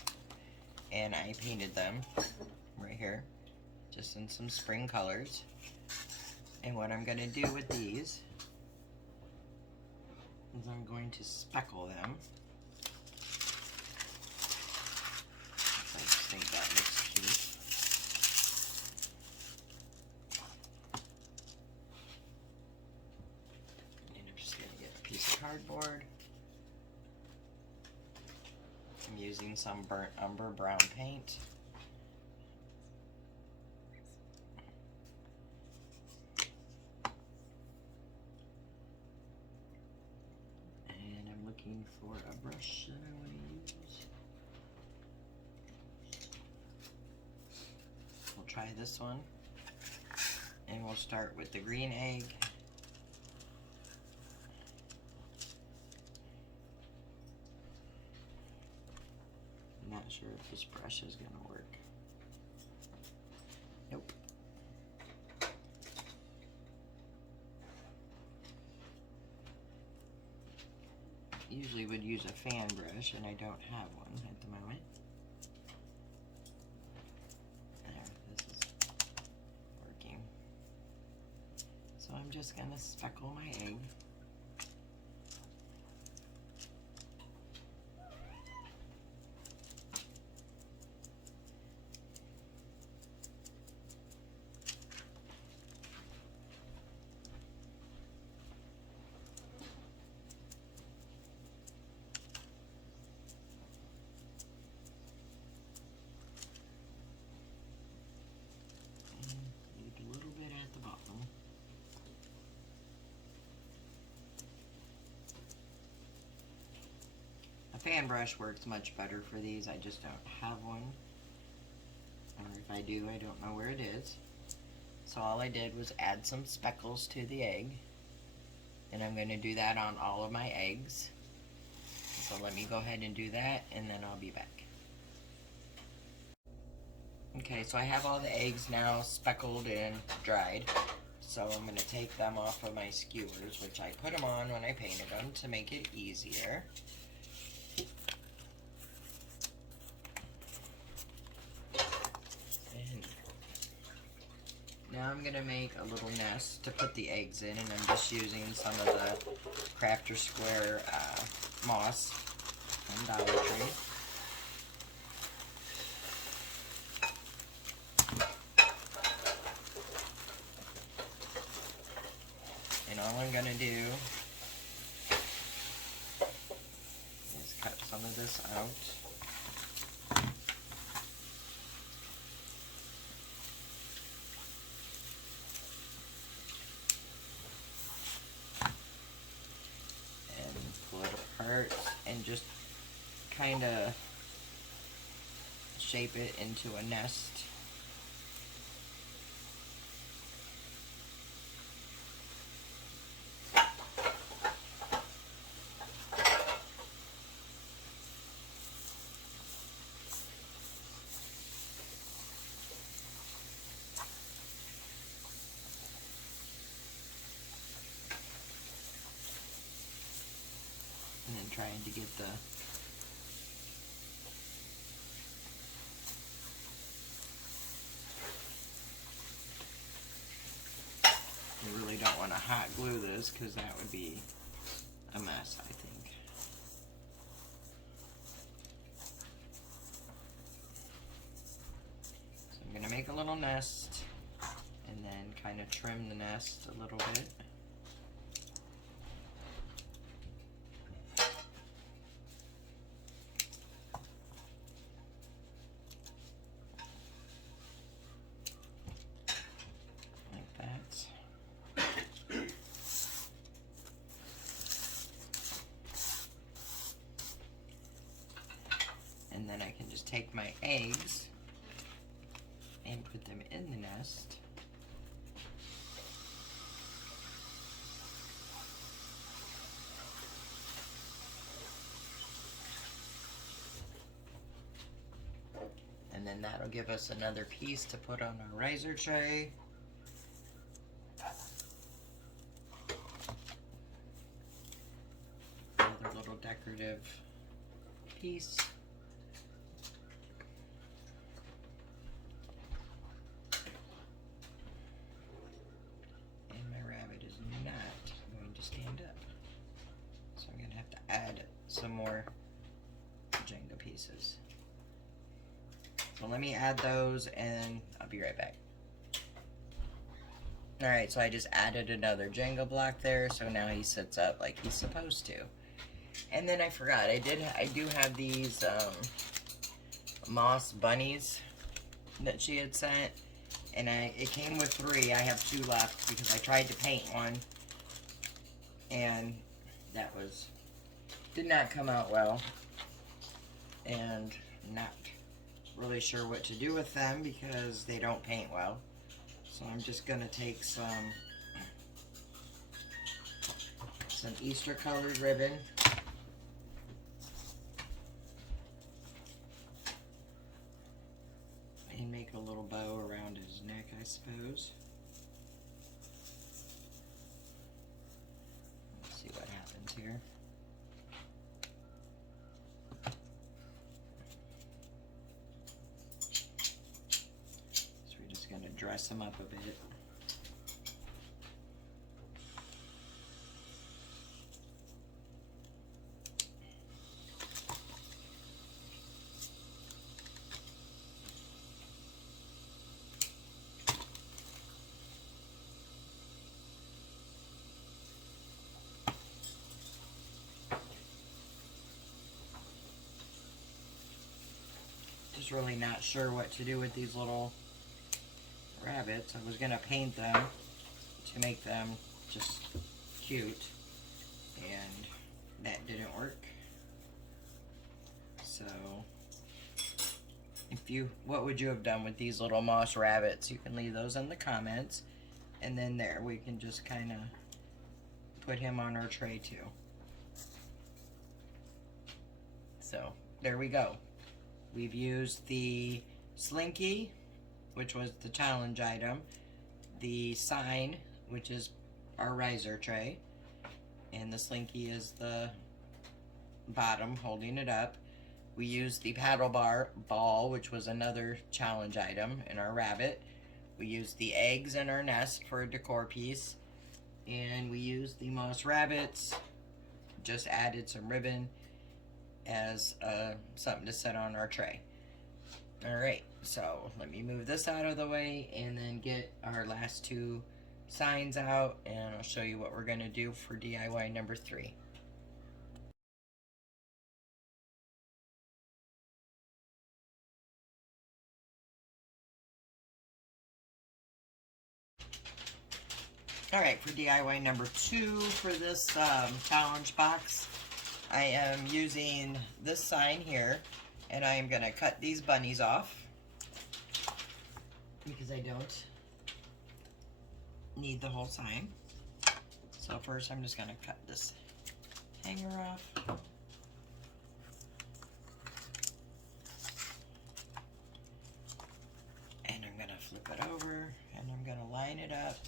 and I painted them right here, just in some spring colors. And what I'm going to do with these is I'm going to speckle them. I just think that looks cute. And I'm just going to get a piece of cardboard. I'm using some burnt umber brown paint. And I'm looking for a brush that I want to use. We'll try this one. And we'll start with the green egg. I'm not sure if this brush is going to work. Nope. Usually would use a fan brush, and I don't have one at the moment. There, this is working. So I'm just going to speckle my egg. fan brush works much better for these. I just don't have one. Or if I do, I don't know where it is. So all I did was add some speckles to the egg. And I'm going to do that on all of my eggs. So let me go ahead and do that, and then I'll be back. Okay, so I have all the eggs now speckled and dried. So I'm going to take them off of my skewers, which I put them on when I painted them to make it easier. And now I'm going to make a little nest to put the eggs in, and I'm just using some of the Crafter Square moss from Dollar Tree. And all I'm going to do is cut some of this out. And pull it apart and just kind of shape it into a nest. And then trying to get the you really don't want to hot glue this because that would be a mess, I think. So I'm going to make a little nest and then kind of trim the nest a little bit. And then I can just take my eggs and put them in the nest. And then that'll give us another piece to put on our riser tray. Another little decorative piece. Add some more Jenga pieces. So let me add those and I'll be right back. Alright, so I just added another Jenga block there, so now he sits up like he's supposed to. And then I forgot, I do have these moss bunnies that she had sent, and it came with 3. I have 2 left because I tried to paint one and that did not come out well, and I'm not really sure what to do with them because they don't paint well. So I'm just gonna take some Easter colored ribbon and make a little bow around his neck, I suppose. Let's see what happens here. Going to dress them up a bit. Just really not sure what to do with these little rabbits. I was gonna paint them to make them just cute, and that didn't work. So, what would you have done with these little moss rabbits? You can leave those in the comments. And then there, we can just kind of put him on our tray too. So, there we go. We've used the Slinky, which was the challenge item, the sign, which is our riser tray, and the Slinky is the bottom holding it up. We used the paddle ball, which was another challenge item, in our rabbit. We used the eggs in our nest for a decor piece, and we used the moss rabbits, just added some ribbon as something to set on our tray. Alright, so let me move this out of the way and then get our last two signs out, and I'll show you what we're going to do for DIY number 3. Alright, for DIY number 2 for this challenge box, I am using this sign here, and I am going to cut these bunnies off because I don't need the whole sign. So first I'm just going to cut this hanger off. And I'm going to flip it over, and I'm going to line it up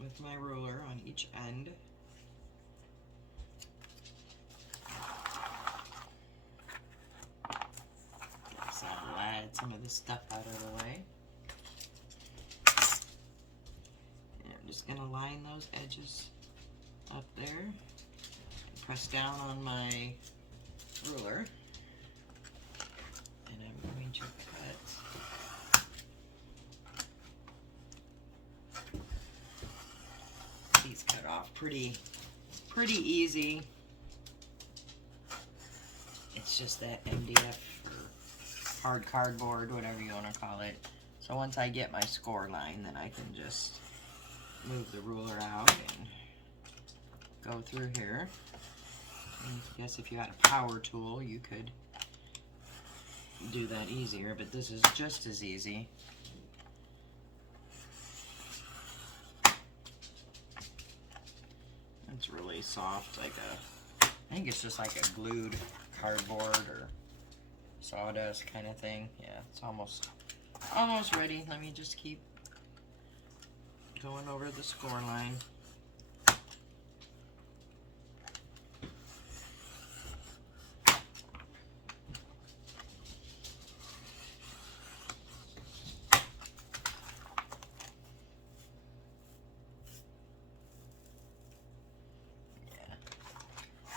with my ruler on each end. So I'll add some of this stuff out of the way. And I'm just going to line those edges up there. Press down on my ruler. And I'm going to cut these cut off pretty easy. It's just that MDF or hard cardboard, whatever you want to call it. So once I get my score line, then I can just move the ruler out and go through here. And I guess if you had a power tool, you could do that easier, but this is just as easy. It's really soft, I think it's just like a glued cardboard or sawdust kind of thing. Yeah, it's almost ready. Let me just keep going over the score line.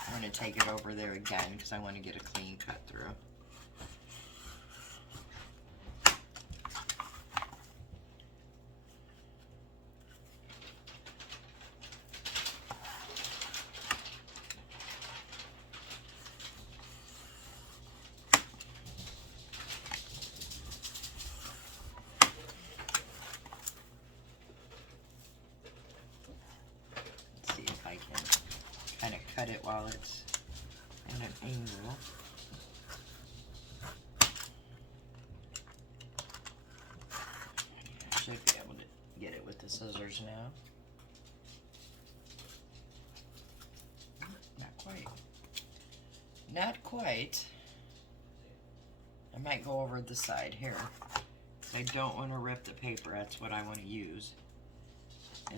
I'm going to take it over there again because I want to get a clean cut through. Let's see if I can kind of cut it while it's at an angle. I should be able to get it with the scissors now. Not quite. Not quite. I might go over the side here. I don't want to rip the paper. That's what I want to use,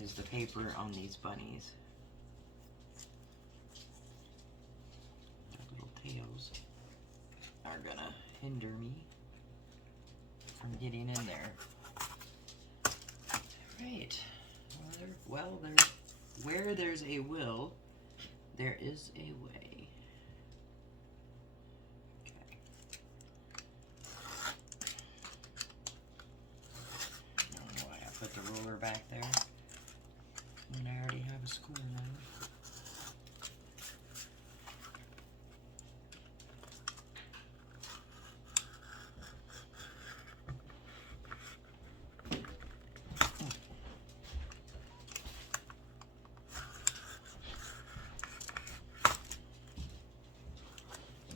is the paper on these bunnies. Their little tails are gonna hinder me from getting in there. Alright. Well, where there's a will, there is a way. Okay. I don't know why I put the ruler back there when I already have a score line.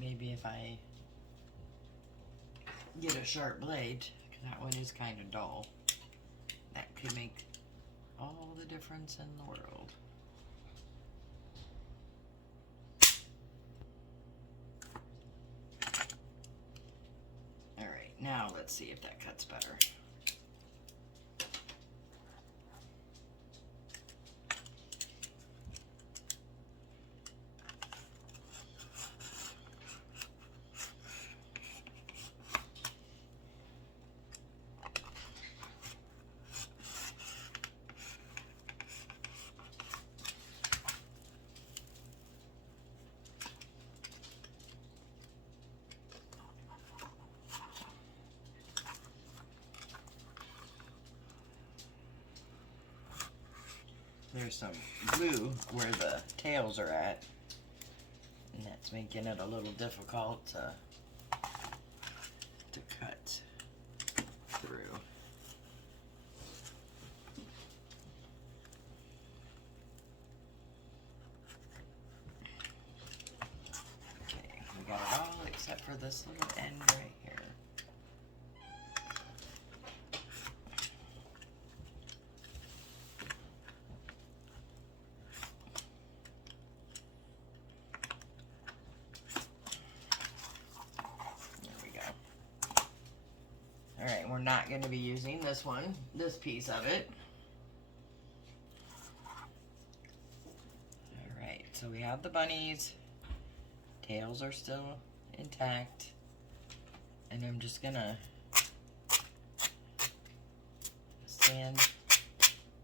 Maybe if I get a sharp blade, because that one is kind of dull. That could make all the difference in the world. Alright, now let's see if that cuts better. There's some glue where the tails are at, and that's making it a little difficult to cut through. Okay, we got it all except for this little end right here. Alright, we're not going to be using this one, this piece of it. Alright, so we have the bunnies. Tails are still intact. And I'm just going to sand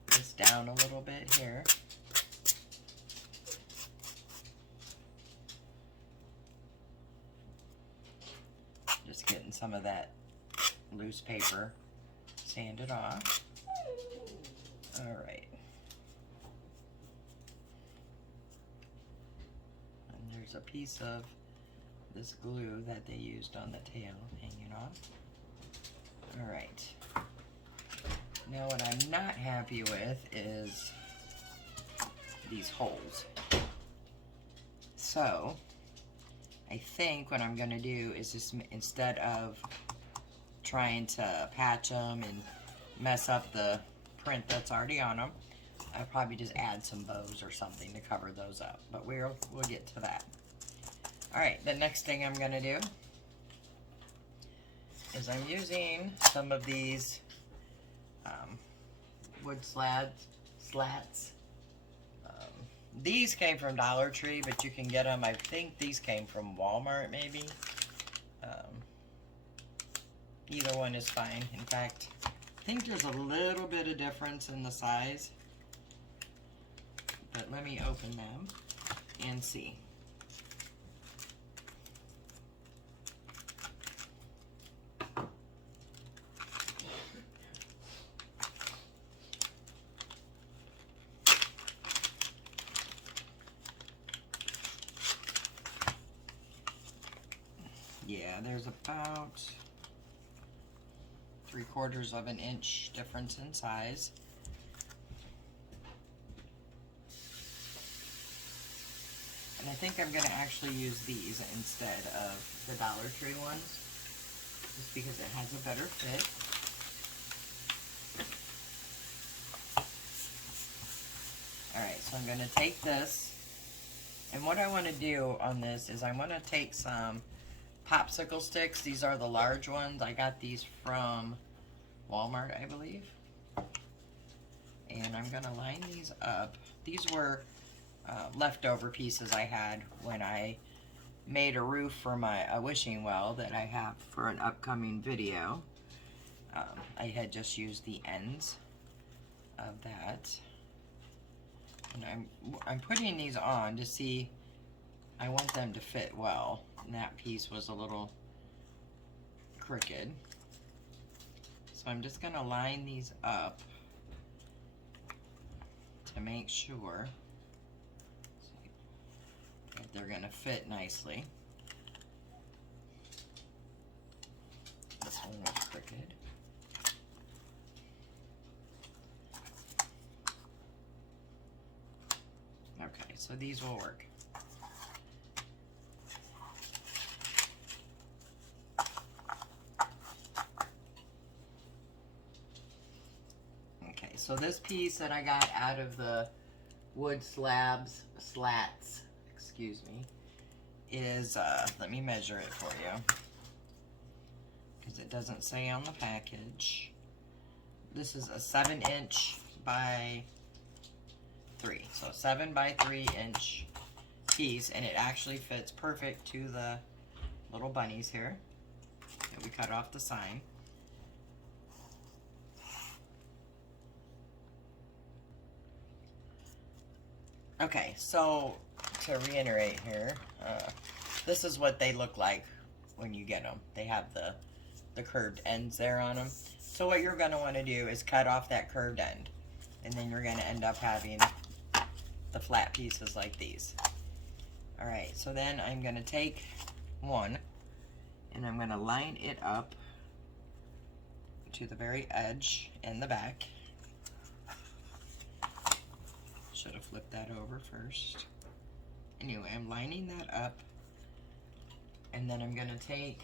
this down a little bit here. Just getting some of that loose paper sanded off. Alright. And there's a piece of this glue that they used on the tail hanging off. Alright. Now what I'm not happy with is these holes. So I think what I'm going to do is just, instead of trying to patch them and mess up the print that's already on them, I'll probably just add some bows or something to cover those up, but we'll get to that. Alright, the next thing I'm going to do is I'm using some of these wood slats. These came from Dollar Tree, but you can get them, I think these came from Walmart maybe. Either one is fine. In fact, I think there's a little bit of difference in the size. But let me open them and see. Yeah, there's about 3/4 of an inch difference in size. And I think I'm going to actually use these instead of the Dollar Tree ones, just because it has a better fit. Alright, so I'm going to take this, and what I want to do on this is I want to take some popsicle sticks. These are the large ones. I got these from Walmart, I believe. And I'm going to line these up. These were leftover pieces I had when I made a roof for a wishing well that I have for an upcoming video. I had just used the ends of that. And I'm putting these on to see, I want them to fit well. And that piece was a little crooked. So I'm just going to line these up to make sure that they're going to fit nicely. This one was crooked. Okay, so these will work. so this piece that I got out of the wood slats, excuse me, is, let me measure it for you, because it doesn't say on the package. This is a 7" by 3, so 7 by 3" piece, and it actually fits perfect to the little bunnies here that we cut off the sign. Okay, so to reiterate here, this is what they look like when you get them. They have the curved ends there on them. So what you're going to want to do is cut off that curved end, and then you're going to end up having the flat pieces like these. Alright, so then I'm going to take one, and I'm going to line it up to the very edge in the back. Should have flipped that over first. Anyway, I'm lining that up, and then I'm going to take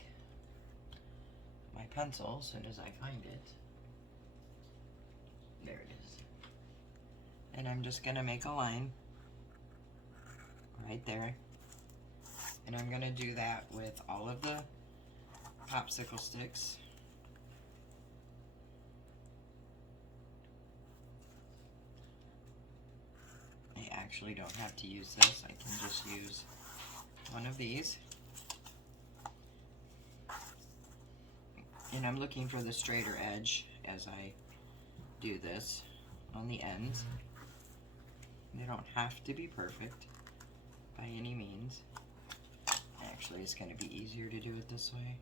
my pencil as soon as I find it. There it is. And I'm just going to make a line right there. And I'm going to do that with all of the popsicle sticks. I actually don't have to use this. I can just use one of these. And I'm looking for the straighter edge as I do this on the ends. They don't have to be perfect by any means. Actually, it's going to be easier to do it this way.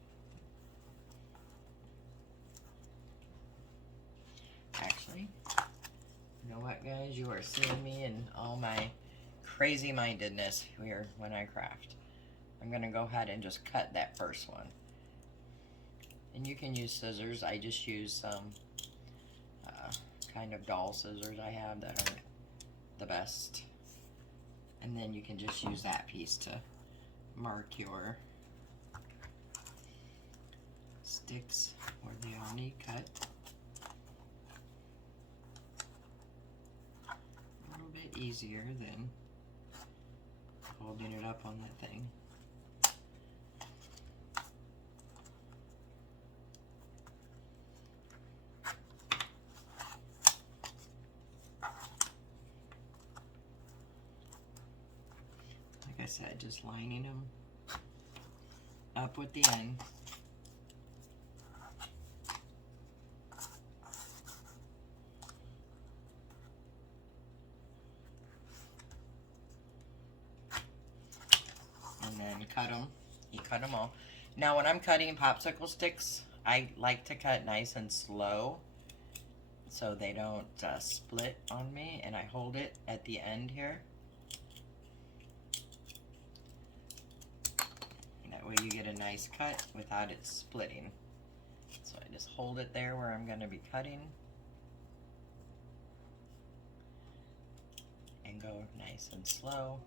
Actually, you know what, guys? You are seeing me in all my crazy mindedness here when I craft. I'm going to go ahead and just cut that first one. And you can use scissors. I just use some kind of doll scissors I have that aren't the best. And then you can just use that piece to mark your sticks where they all need cut. A little bit easier than holding it up on that thing. Like I said, just lining them up with the end. And then cut them. You cut them all. Now when I'm cutting popsicle sticks, I like to cut nice and slow so they don't split on me, and I hold it at the end here. That way you get a nice cut without it splitting. So I just hold it there where I'm going to be cutting and go nice and slow.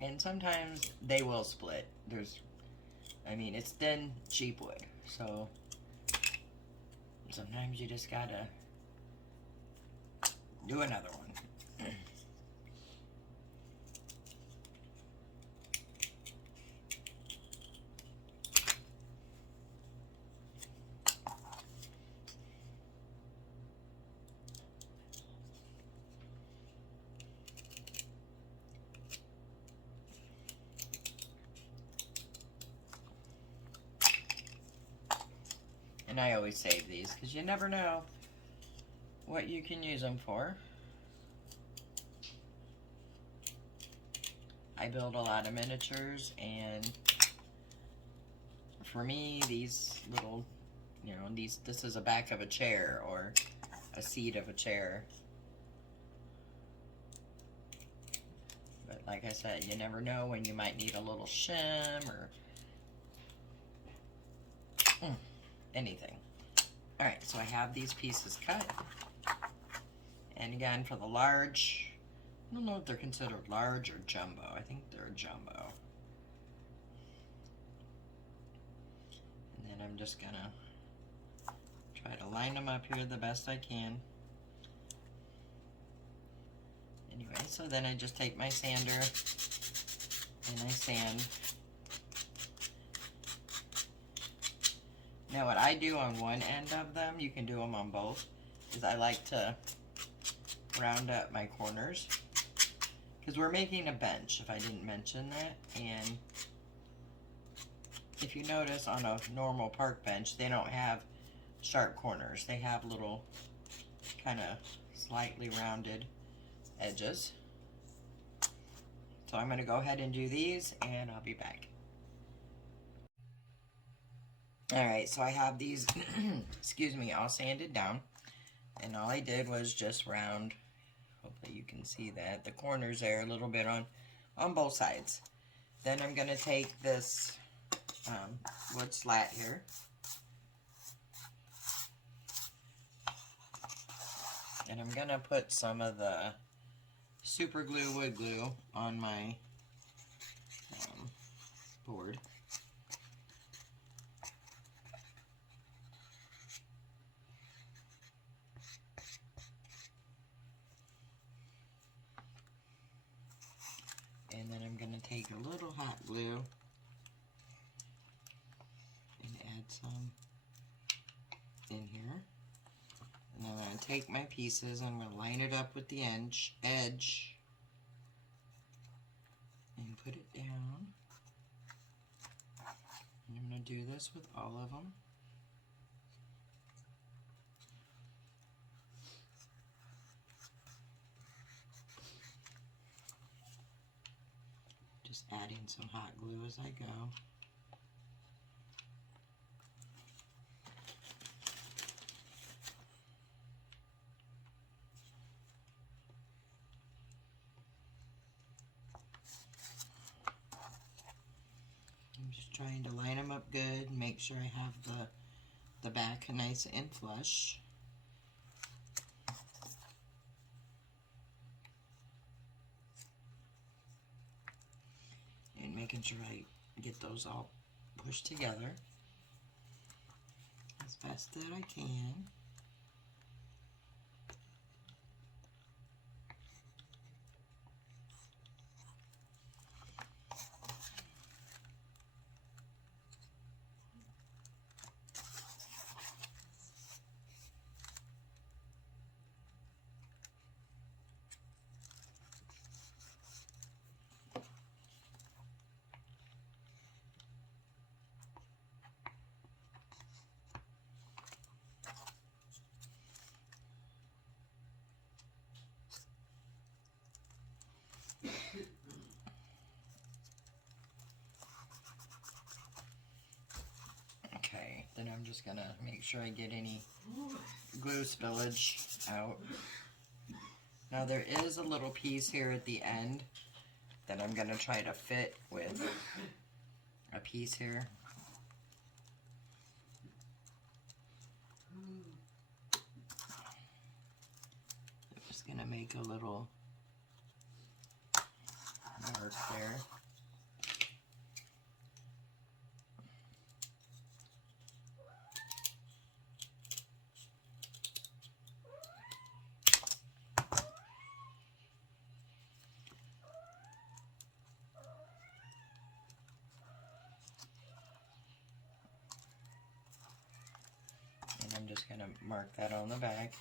And sometimes they will split. It's thin, cheap wood, so sometimes you just gotta do another one. And I always save these because you never know what you can use them for. I build a lot of miniatures, and for me, these little, this is a back of a chair or a seat of a chair. But like I said, you never know when you might need a little shim or anything. Alright, so I have these pieces cut. And again, for the large, I don't know if they're considered large or jumbo. I think they're jumbo. And then I'm just gonna try Try to line them up here the best I can. Anyway, so then I just take my sander and I sand. Now what I do on one end of them, you can do them on both, is I like to round up my corners. Because we're making a bench, if I didn't mention that. And if you notice on a normal park bench, they don't have sharp corners. They have little kind of slightly rounded edges. So I'm going to go ahead and do these and I'll be back. Alright, so I have these, excuse me, all sanded down. And all I did was just round, hopefully you can see that, the corners there a little bit on both sides. Then I'm going to take this wood slat here. And I'm going to put some of the super glue wood glue on my board. And then I'm going to take a little hot glue and add some in here. And then I'm going to take my pieces, I'm going to line it up with the edge and put it down. And I'm going to do this with all of them. Just adding some hot glue as I go. I'm just trying to line them up good, make sure I have the back nice and flush. And making sure I get those all pushed together as best that I can. Okay, then I'm just gonna make sure I get any glue spillage out. Now there is a little piece here at the end that I'm gonna try to fit with a piece here. I'm just gonna make a little mark there. And I'm just gonna mark that on the back.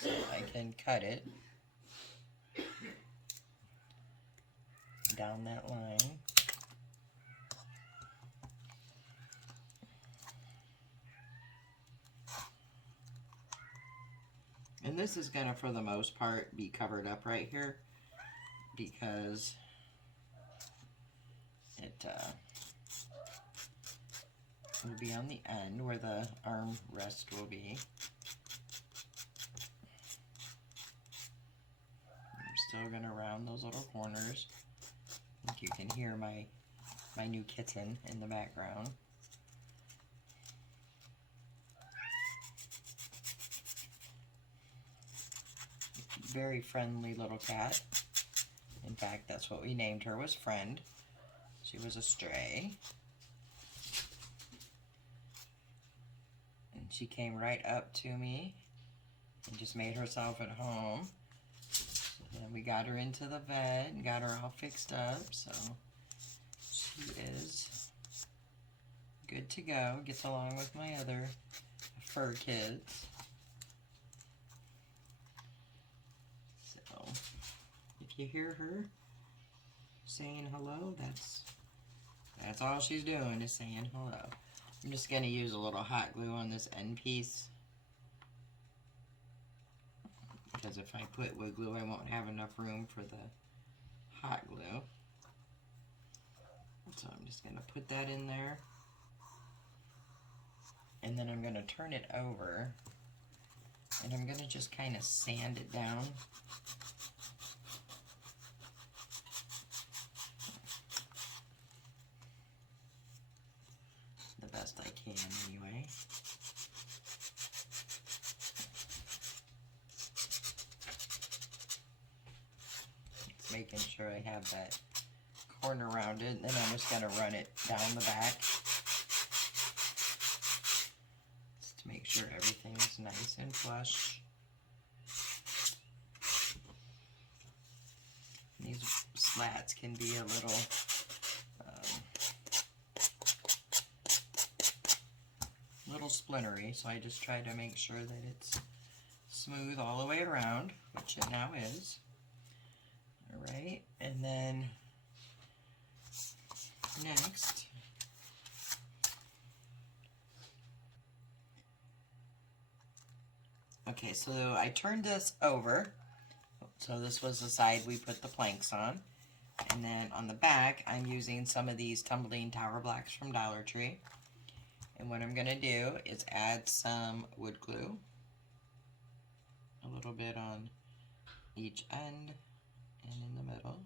So I can cut it down that line. And this is gonna, for the most part, be covered up right here because it will be on the end where the arm rest will be. I'm still gonna round those little corners. I think you can hear my new kitten in the background. Very friendly little cat. In fact, that's what we named her, was Friend. She was a stray. she came right up to me and just made herself at home. And we got her into the vet and got her all fixed up, so she is good to go. Gets along with my other fur kids. So if you hear her saying hello, that's all she's doing, is saying hello. I'm just going to use a little hot glue on this end piece, because if I put wood glue, I won't have enough room for the hot glue. So I'm just going to put that in there. And then I'm going to turn it over. And I'm going to just kind of sand it down. The best I can, anyway. Just making sure I have that corner around it. And then I'm just going to run it down the back. Just to make sure everything is nice and flush. These slats can be a little splintery, so I just try to make sure that it's smooth all the way around, which it now is. Alright, and then next, okay, so I turned this over. So this was the side we put the planks on. And then on the back, I'm using some of these tumbling tower blocks from Dollar Tree. And what I'm going to do is add some wood glue. A little bit on each end and in the middle.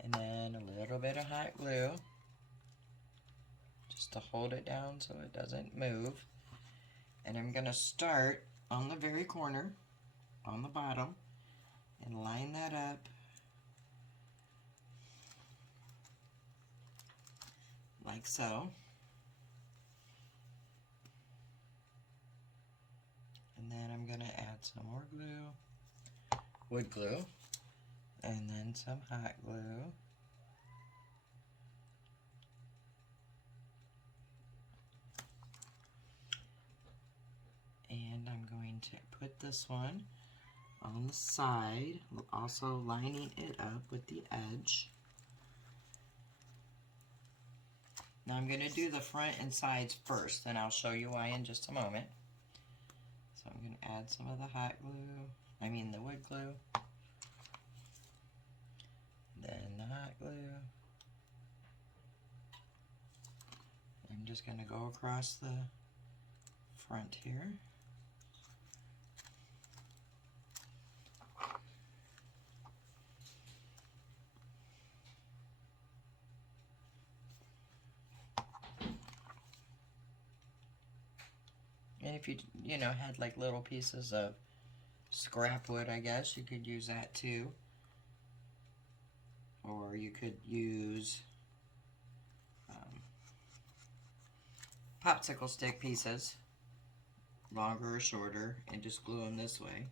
And then a little bit of hot glue, just to hold it down so it doesn't move. And I'm going to start on the very corner, on the bottom, and line that up like so. And then I'm going to add some more glue, wood glue, and then some hot glue. And I'm going to put this one on the side, also lining it up with the edge. Now I'm going to do the front and sides first, and I'll show you why in just a moment. So I'm going to add some of the hot glue, the wood glue, then the hot glue. I'm just going to go across the front here. And if you had like little pieces of scrap wood, I guess you could use that too. Or you could use popsicle stick pieces, longer or shorter, and just glue them this way.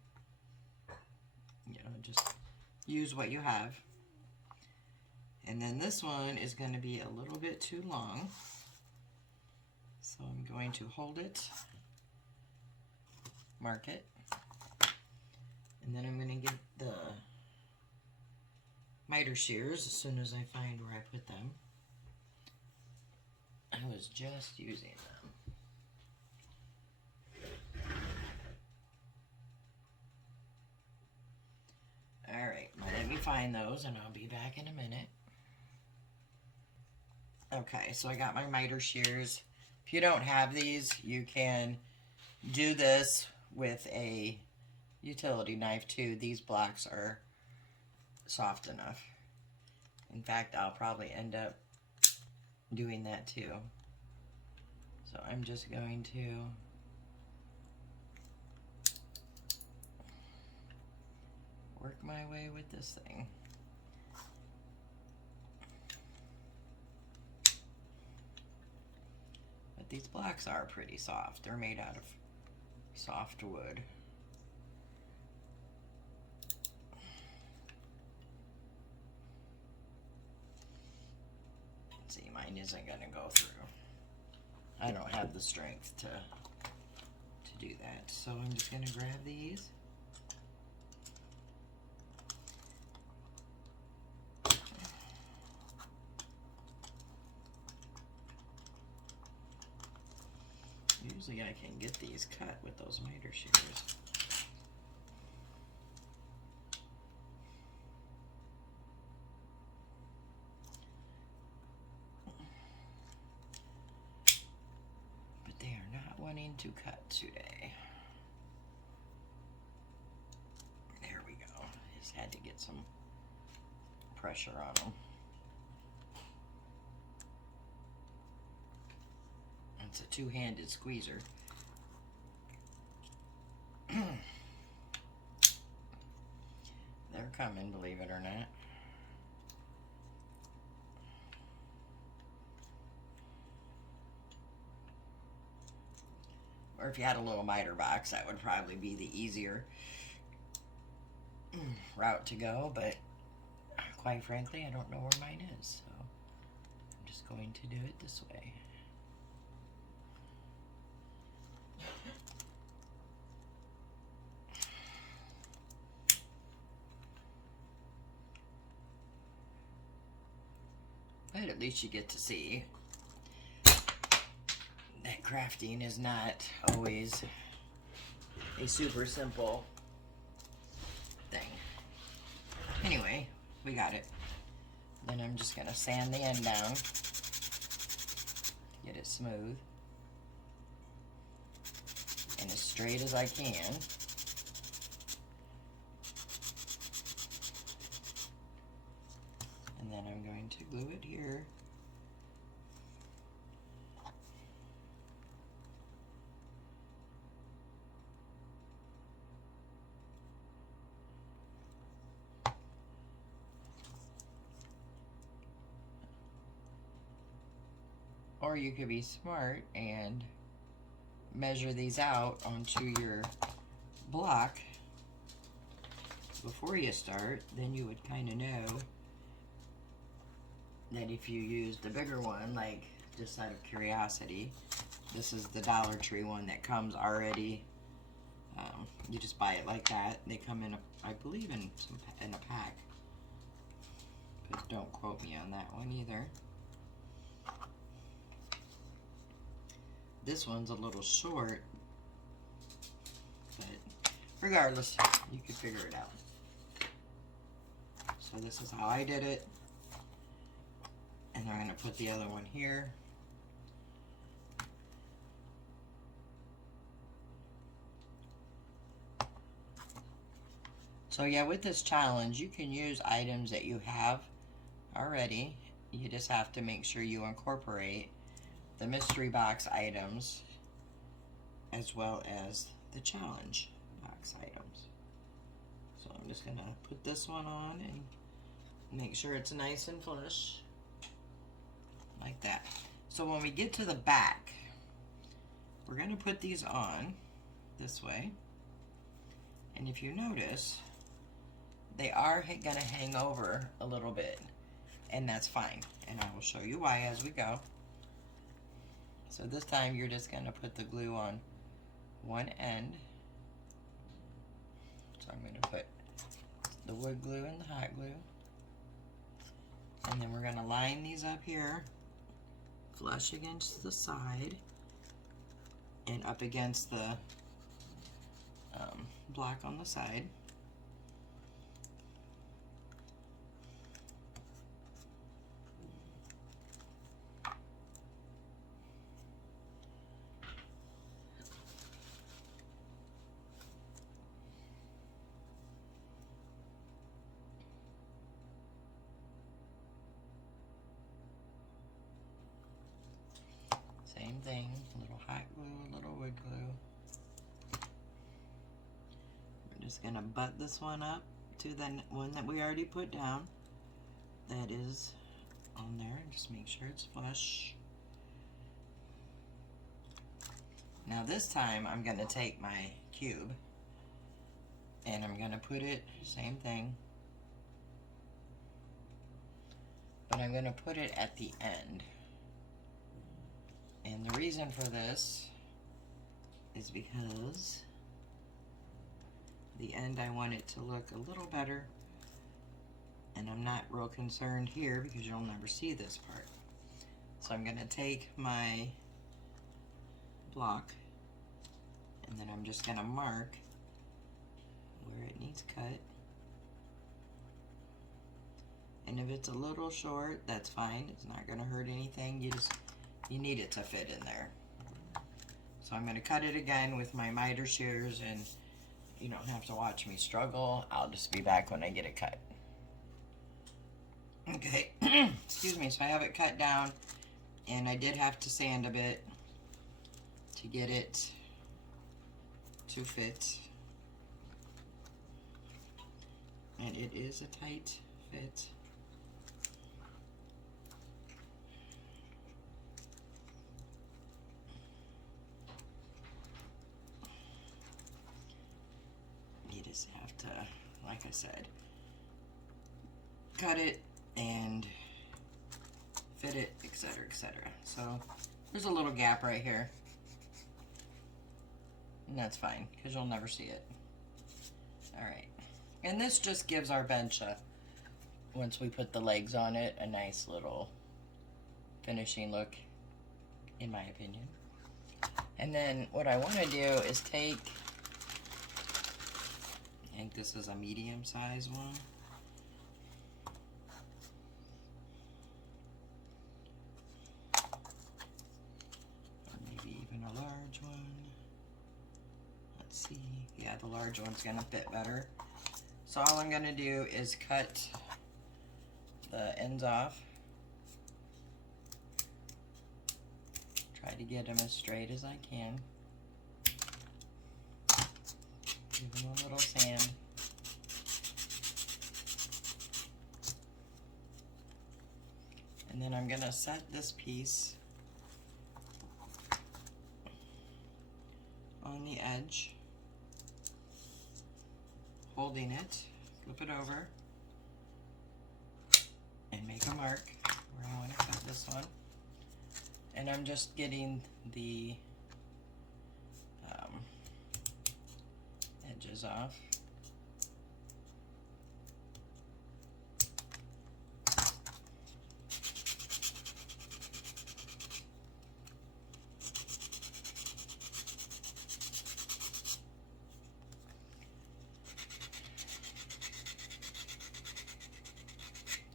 Just use what you have. And then this one is going to be a little bit too long. So I'm going to hold it, mark it, and then I'm going to get the miter shears as soon as I find where I put them. I was just using them. Alright, let me find those and I'll be back in a minute. Okay, so I got my miter shears. If you don't have these, you can do this with a utility knife too. These blocks are soft enough. In fact, I'll probably end up doing that too. So I'm just going to work my way with this thing. But these blocks are pretty soft. They're made out of soft wood. See, mine isn't going to go through. I don't have the strength to do that. So I'm just going to grab these. Usually I can get these cut with those miter shears. But they are not wanting to cut today. There we go. Just had to get some pressure on them. It's a two-handed squeezer. They're coming, believe it or not. Or if you had a little miter box, that would probably be the easier route to go, but quite frankly, I don't know where mine is, so I'm just going to do it this way. But at least you get to see that crafting is not always a super simple thing. Anyway, we got it. Then I'm just going to sand the end down, get it smooth and as straight as I can. And then I'm going to glue it here. Or you could be smart and measure these out onto your block before you start. Then you would kind of know that if you use the bigger one, like just out of curiosity, this is the Dollar Tree one that comes already. You just buy it like that. They come in, I believe, in a pack. But don't quote me on that one either. This one's a little short, but regardless, you can figure it out. So this is how I did it. And I'm going to put the other one here. So yeah, with this challenge, you can use items that you have already. You just have to make sure you incorporate the mystery box items as well as the challenge box items. So I'm just going to put this one on and make sure it's nice and flush. Like that. So when we get to the back, we're going to put these on this way. And if you notice, they are going to hang over a little bit. And that's fine. And I will show you why as we go. So this time you're just going to put the glue on one end. So I'm going to put the wood glue and the hot glue. And then we're going to line these up here, flush against the side and up against the block on the side. Same thing, a little hot glue, a little wood glue. We're just gonna butt this one up to the one that we already put down. That is on there, and just make sure it's flush. Now this time I'm going to take my cube and I'm going to put it, same thing, but I'm going to put it at the end. And the reason for this is because the end, I want it to look a little better, and I'm not real concerned here because you'll never see this part. So I'm going to take my block and then I'm just going to mark where it needs cut. And if it's a little short, that's fine. It's not going to hurt anything. You need it to fit in there. So I'm going to cut it again with my miter shears, and you don't have to watch me struggle. I'll just be back when I get it cut. Okay, excuse me. So I have it cut down, and I did have to sand a bit to get it to fit. And it is a tight fit. You just have to, like I said, cut it and fit it, etc., etc. So there's a little gap right here, and that's fine because you'll never see it. All right, and this just gives our bench once we put the legs on it, a nice little finishing look, in my opinion. And then what I want to do is take, I think this is a medium size one. Or maybe even a large one. Let's see. Yeah, the large one's gonna fit better. So all I'm gonna do is cut the ends off. Try to get them as straight as I can. Give them a little sand. And then I'm gonna set this piece on the edge, holding it, flip it over, and make a mark where I want to cut this one. And I'm just getting the edges off.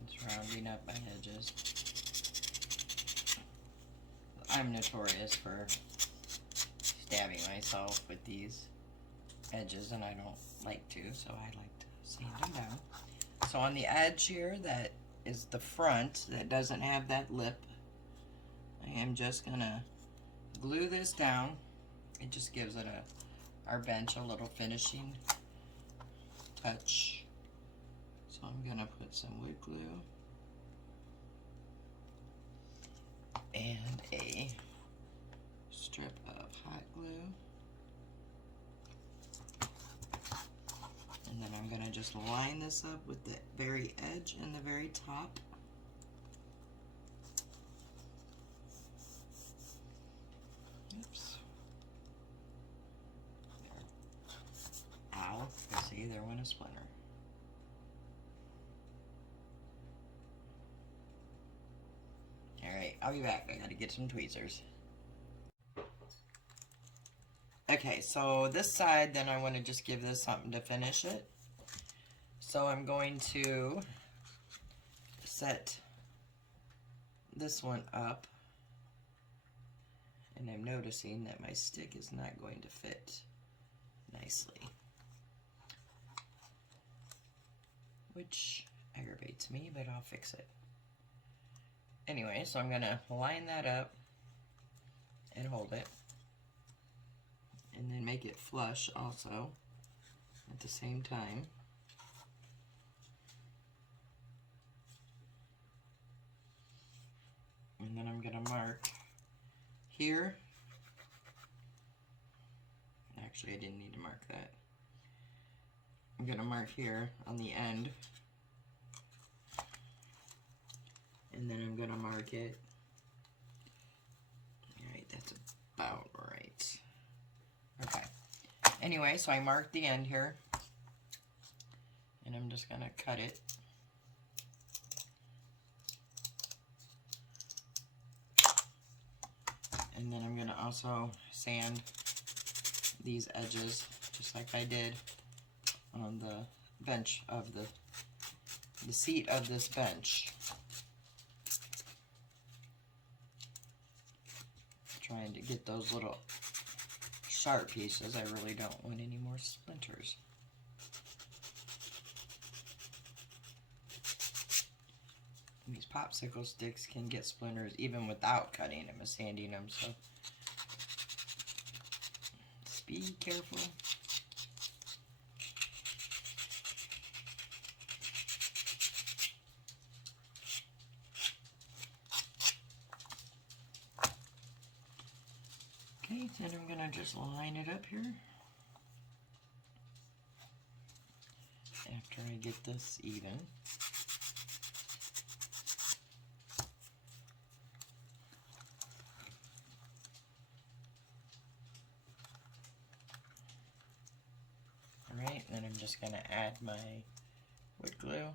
Just rounding up my edges. I'm notorious for stabbing myself with these edges, and I don't like to, so I like to sand them down. So on the edge here, that is the front that doesn't have that lip, I am just gonna glue this down. It just gives it our bench a little finishing touch. So I'm gonna put some wood glue and a strip of hot glue, and then I'm going to just line this up with the very edge and the very top. Oops. There. Ow, I see there went a splinter. Alright, I'll be back. I gotta get some tweezers. Okay, so this side, then I want to just give this something to finish it. So I'm going to set this one up, and I'm noticing that my stick is not going to fit nicely, which aggravates me, but I'll fix it. Anyway, so I'm going to line that up and hold it, and then make it flush also at the same time. And then I'm going to mark here Actually, I didn't need to mark that. I'm going to mark here on the end. And then I'm going to mark it. Alright, that's about right. Okay. Anyway, so I marked the end here. And I'm just going to cut it. And then I'm going to also sand these edges just like I did on the bench of the seat of this bench. Trying to get those little sharp pieces. I really don't want any more splinters. And these popsicle sticks can get splinters even without cutting them and sanding them, so just be careful. Okay, then I'm going to just line it up here after I get this even. Alright, then I'm just going to add my wood glue.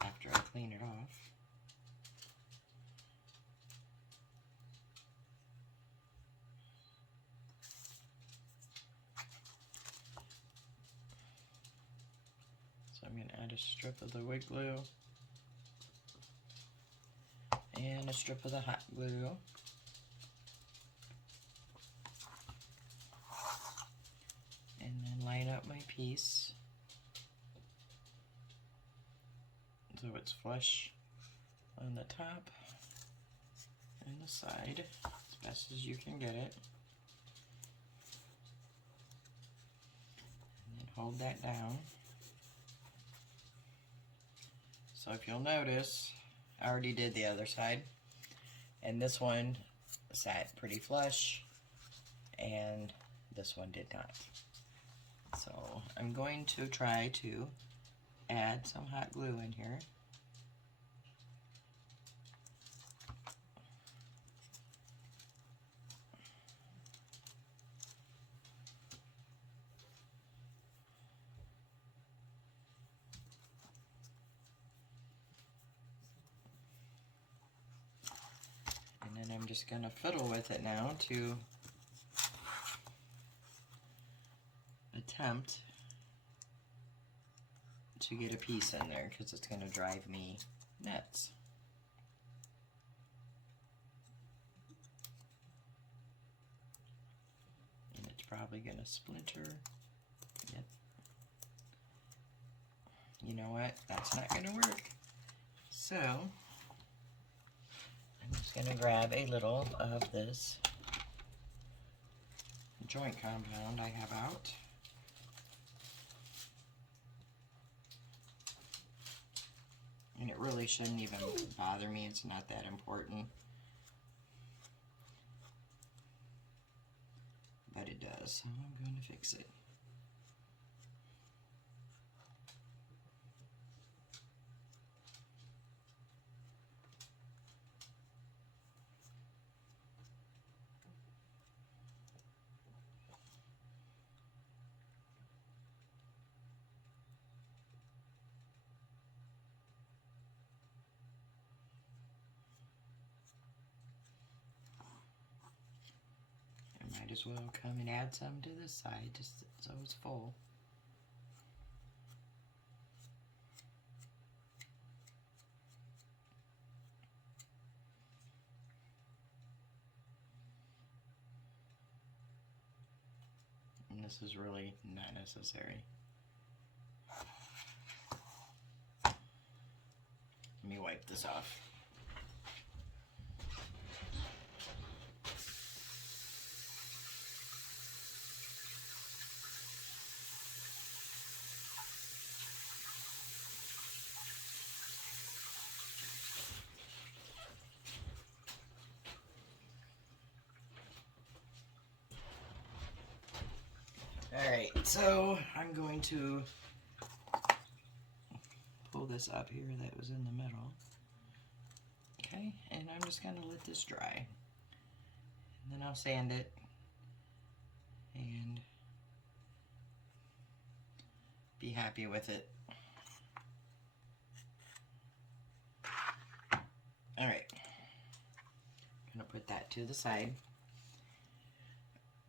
After I clean it off. So I'm going to add a strip of the wood glue and a strip of the hot glue. And then line up my piece so it's flush on the top and the side as best as you can get it. And then hold that down. So if you'll notice, I already did the other side, and this one sat pretty flush and this one did not. So I'm going to try to add some hot glue in here. And then I'm just going to fiddle with it now to attempt to get a piece in there, because it's going to drive me nuts. And it's probably going to splinter. Yep. You know what? That's not going to work. So I'm just going to grab a little of this joint compound I have out. And it really shouldn't even bother me. It's not that important. But it does. So I'm going to fix it. Might as well come and add some to this side just so it's full. And this is really not necessary. Let me wipe this off. So I'm going to pull this up here that was in the middle. Okay, and I'm just going to let this dry. And then I'll sand it and be happy with it. Alright, I'm going to put that to the side.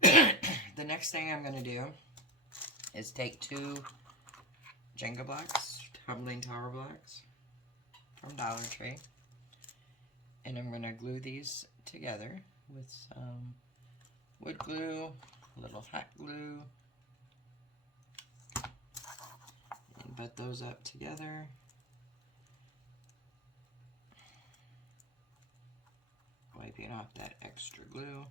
The next thing I'm going to do is take 2 Jenga blocks, tumbling tower blocks from Dollar Tree, and I'm going to glue these together with some wood glue, a little hot glue, and butt those up together. Wiping off that extra glue.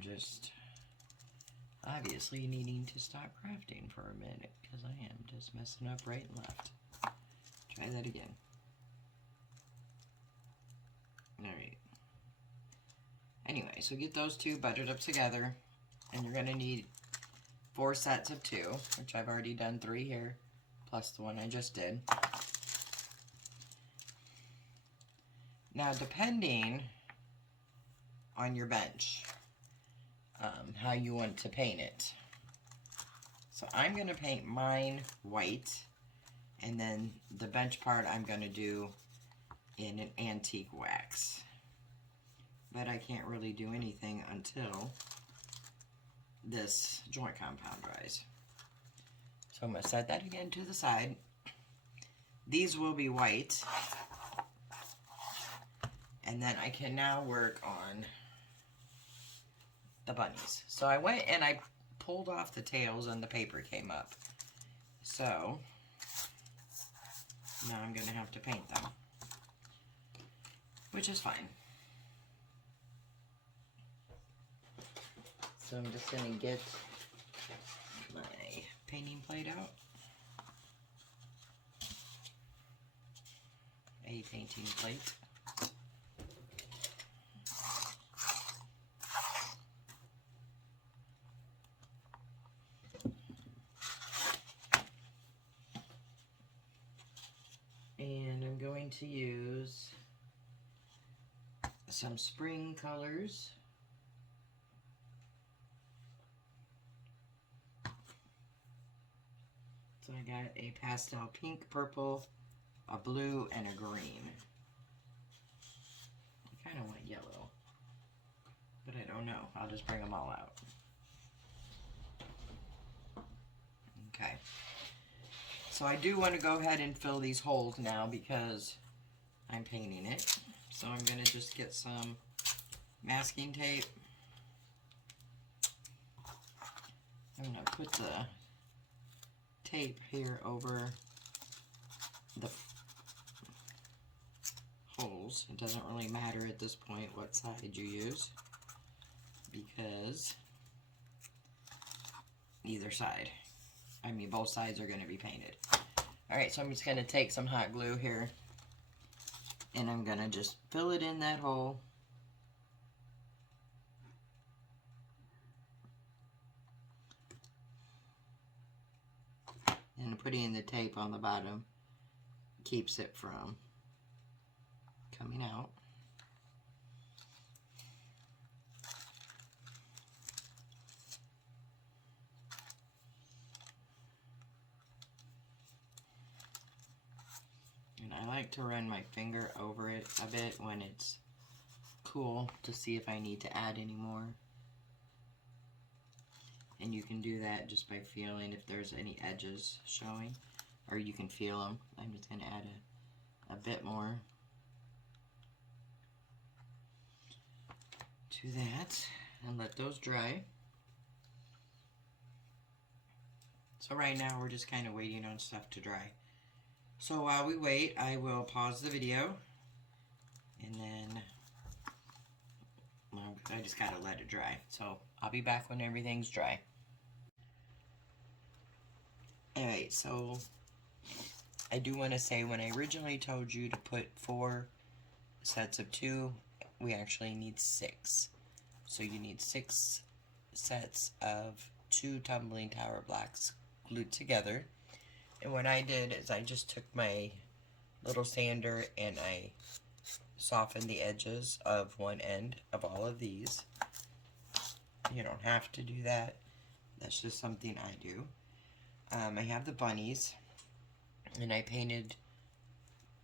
Just obviously needing to stop crafting for a minute because I am just messing up right and left. Try that again. Alright. Anyway, so get those 2 buttered up together, and you're going to need 4 sets of 2, which I've already done 3 here, plus the one I just did. Now, depending on your bench, how you want to paint it. So I'm going to paint mine white, and then the bench part I'm going to do in an antique wax. But I can't really do anything until this joint compound dries. So I'm going to set that again to the side. These will be white. And then I can now work on the bunnies. So I went and I pulled off the tails and the paper came up. So now I'm going to have to paint them, which is fine. So I'm just going to get my painting plate out. A painting plate. And I'm going to use some spring colors. So I got a pastel pink, purple, a blue, and a green. I kind of want yellow, but I don't know. I'll just bring them all out. Okay. So I do want to go ahead and fill these holes now because I'm painting it. So I'm going to just get some masking tape. I'm going to put the tape here over the holes. It doesn't really matter at this point what side you use because either side, I mean both sides are going to be painted. Alright, so I'm just going to take some hot glue here and I'm going to just fill it in that hole. And putting the tape on the bottom keeps it from coming out. And I like to run my finger over it a bit when it's cool to see if I need to add any more. And you can do that just by feeling if there's any edges showing, or you can feel them. I'm just going to add a bit more to that and let those dry. So right now we're just kind of waiting on stuff to dry. So while we wait, I will pause the video, and then I just gotta let it dry. So I'll be back when everything's dry. Alright, so I do want to say, when I originally told you to put 4 sets of 2, we actually need 6. So you need 6 sets of 2 tumbling tower blocks glued together. And what I did is I just took my little sander and I softened the edges of one end of all of these. You don't have to do that. That's just something I do. I have the bunnies, and I painted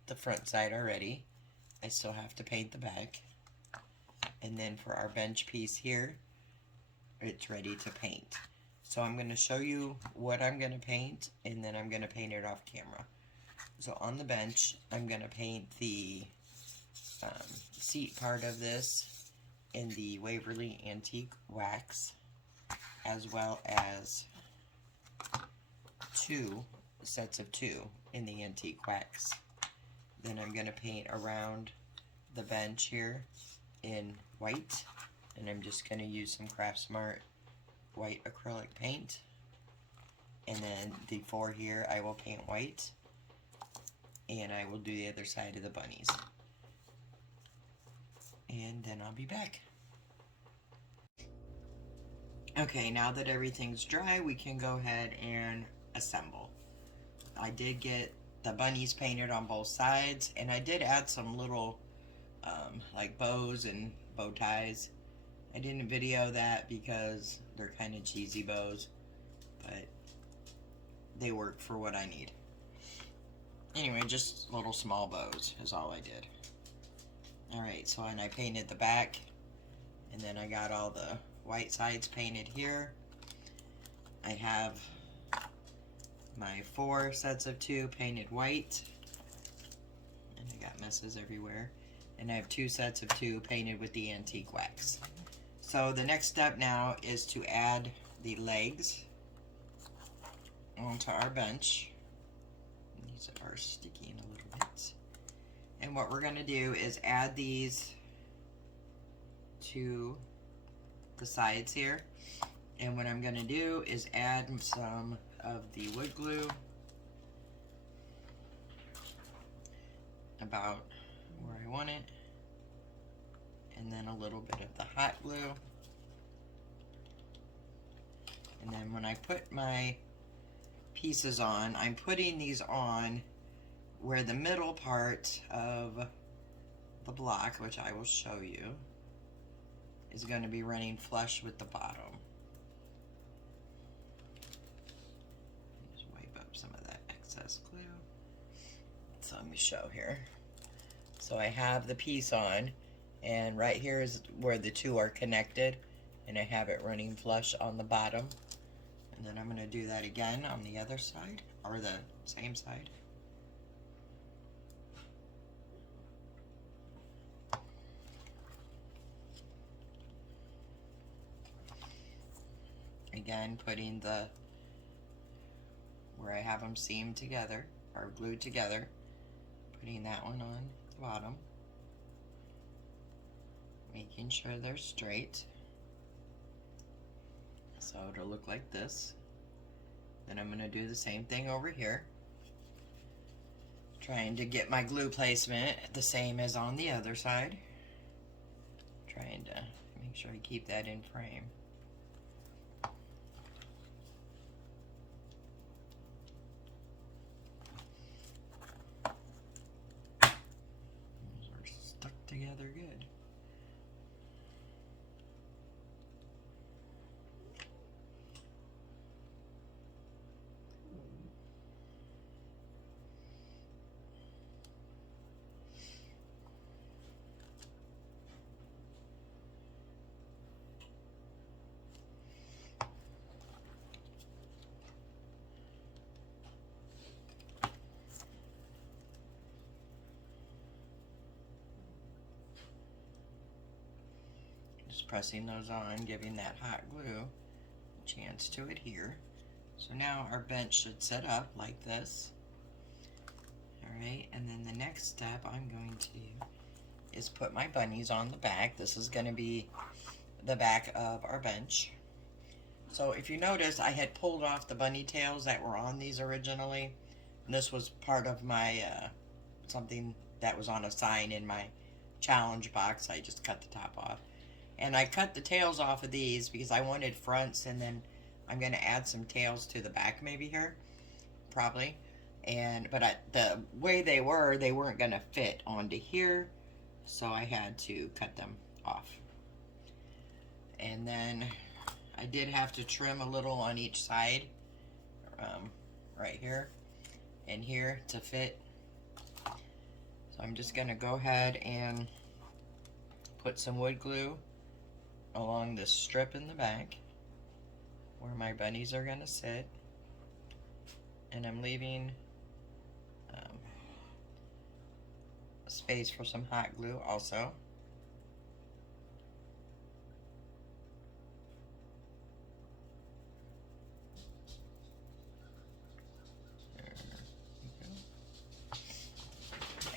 the front side already. I still have to paint the back. And then for our bench piece here, it's ready to paint. So I'm going to show you what I'm going to paint, and then I'm going to paint it off camera. So on the bench, I'm going to paint the seat part of this in the Waverly Antique Wax, as well as 2 sets of 2 in the Antique Wax. Then I'm going to paint around the bench here in white, and I'm just going to use some Craftsmart white acrylic paint. And then the 4 here I will paint white, and I will do the other side of the bunnies. And then I'll be back. Okay, now that everything's dry, we can go ahead and assemble. I did get the bunnies painted on both sides, and I did add some little like bows and bow ties. I didn't video that because they're kind of cheesy bows, but they work for what I need. Anyway, just little small bows is all I did. Alright, so and I painted the back, and then I got all the white sides painted here. I have my 4 sets of 2 painted white, and I got messes everywhere. And I have 2 sets of 2 painted with the Antique Wax. So the next step now is to add the legs onto our bench. These are sticking a little bit. And what we're going to do is add these to the sides here. And what I'm going to do is add some of the wood glue about where I want it, and then a little bit of the hot glue. And then when I put my pieces on, I'm putting these on where the middle part of the block, which I will show you, is going to be running flush with the bottom. Just wipe up some of that excess glue. So let me show here. So I have the piece on, and right here is where the 2 are connected, and I have it running flush on the bottom. And then I'm going to do that again on the other side, or the same side. Again, putting the, where I have them seamed together, or glued together, putting that one on the bottom, making sure they're straight, so it'll look like this. Then I'm going to do the same thing over here, trying to get my glue placement the same as on the other side, trying to make sure I keep that in frame. Those are stuck together good. Just pressing those on, giving that hot glue a chance to adhere. So now our bench should set up like this. Alright, and then the next step I'm going to is put my bunnies on the back. This is going to be the back of our bench. So if you notice, I had pulled off the bunny tails that were on these originally. And this was part of my something that was on a sign in my challenge box. I just cut the top off. And I cut the tails off of these because I wanted fronts, and then I'm going to add some tails to the back maybe here. Probably. But the way they weren't going to fit onto here. So I had to cut them off. And then I did have to trim a little on each side. Right here and here to fit. So I'm just going to go ahead and put some wood glue along this strip in the back where my bunnies are going to sit. And I'm leaving space for some hot glue also. There we go.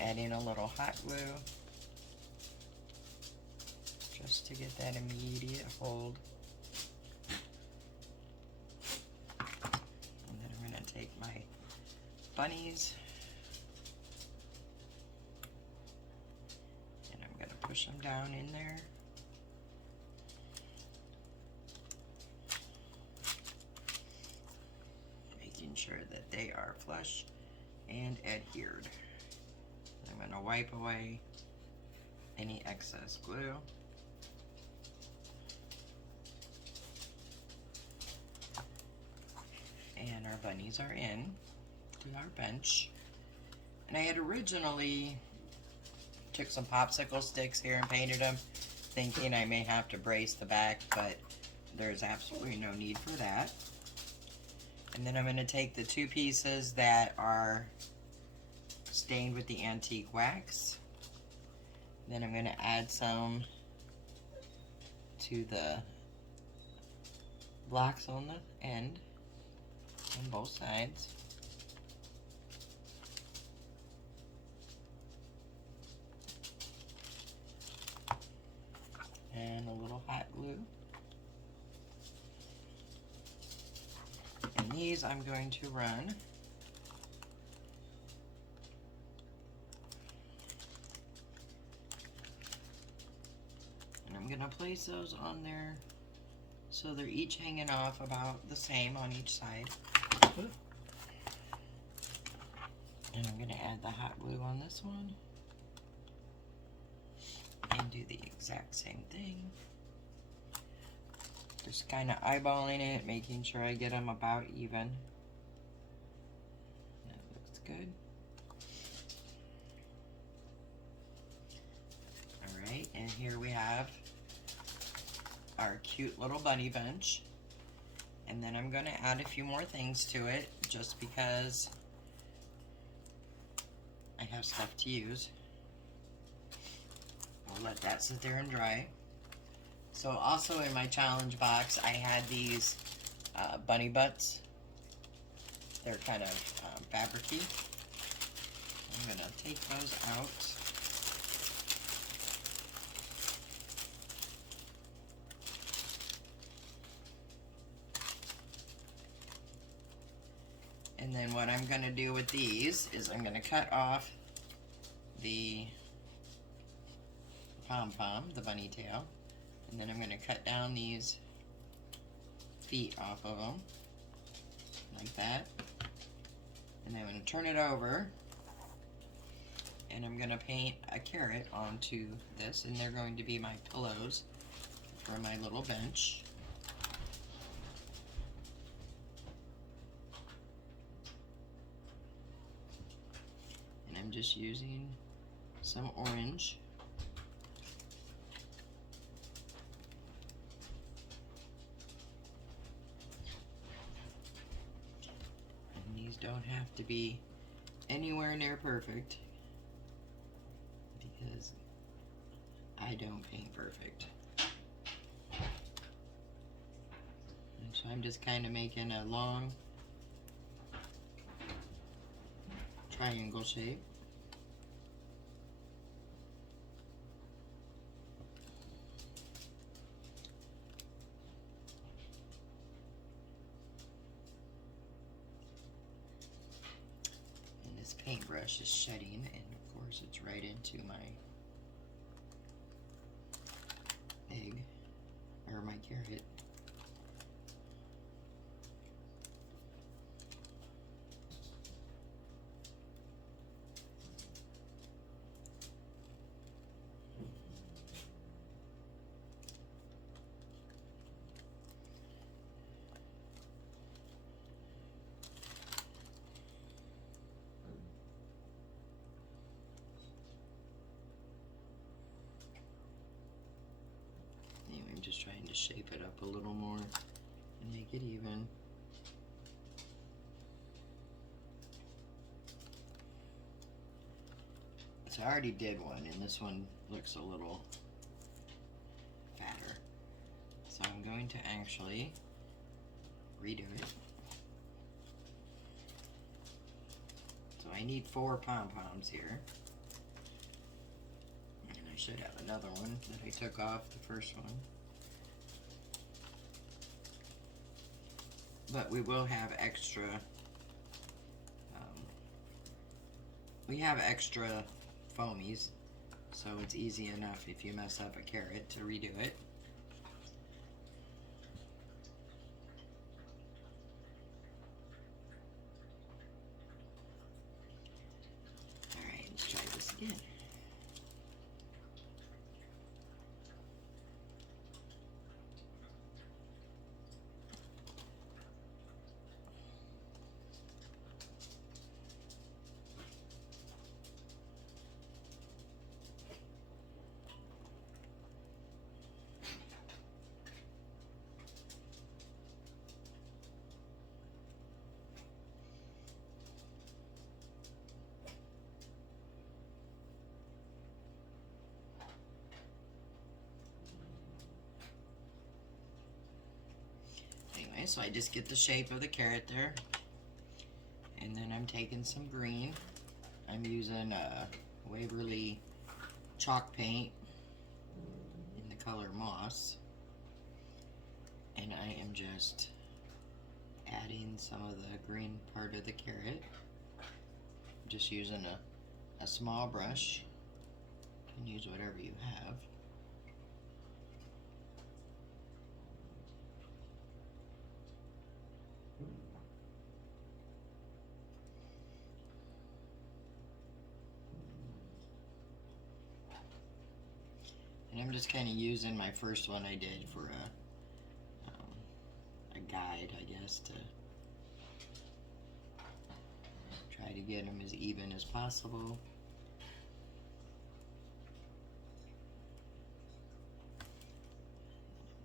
Adding a little hot glue just to get that immediate hold. And then I'm going to take my bunnies and I'm going to push them down in there. Making sure that they are flush and adhered. I'm going to wipe away any excess glue. And our bunnies are in to our bench. And I had originally took some popsicle sticks here and painted them, thinking I may have to brace the back, but there's absolutely no need for that. And then I'm going to take the two pieces that are stained with the antique wax. Then I'm going to add some to the blocks on the end on both sides. And a little hot glue. And these I'm going to run and I'm going to place those on there so they're each hanging off about the same on each side. And I'm going to add the hot glue on this one and do the exact same thing. Just kind of eyeballing it, making sure I get them about even. That looks good. Alright, and here we have our cute little bunny bench. And then I'm going to add a few more things to it just because I have stuff to use. I'll let that sit there and dry. So also in my challenge box, I had these bunny butts. They're kind of fabric-y. I'm going to take those out. And then what I'm going to do with these is I'm going to cut off the pom-pom, the bunny tail. And then I'm going to cut down these feet off of them, like that. And then I'm going to turn it over, and I'm going to paint a carrot onto this, and they're going to be my pillows for my little bench. And I'm just using some orange. Don't have to be anywhere near perfect because I don't paint perfect. So I'm just kind of making a long triangle shape. And this paintbrush is shedding, and of course it's right into my egg, or my carrot. Anyway, I'm just trying to shape it up a little more and make it even. So I already did one, and this one looks a little fatter. So I'm going to actually redo it. So I need 4 pom-poms here. And I should have another one that I took off the first one. But we will have extra, we have extra foamies, so it's easy enough if you mess up a carrot to redo it. Alright, let's try this again. So I just get the shape of the carrot there, and then I'm taking some green. I'm using Waverly chalk paint in the color moss, and I am just adding some of the green part of the carrot, just using a small brush. You can use whatever you have. And I'm just kind of using my first one I did for a guide, I guess, to try to get them as even as possible.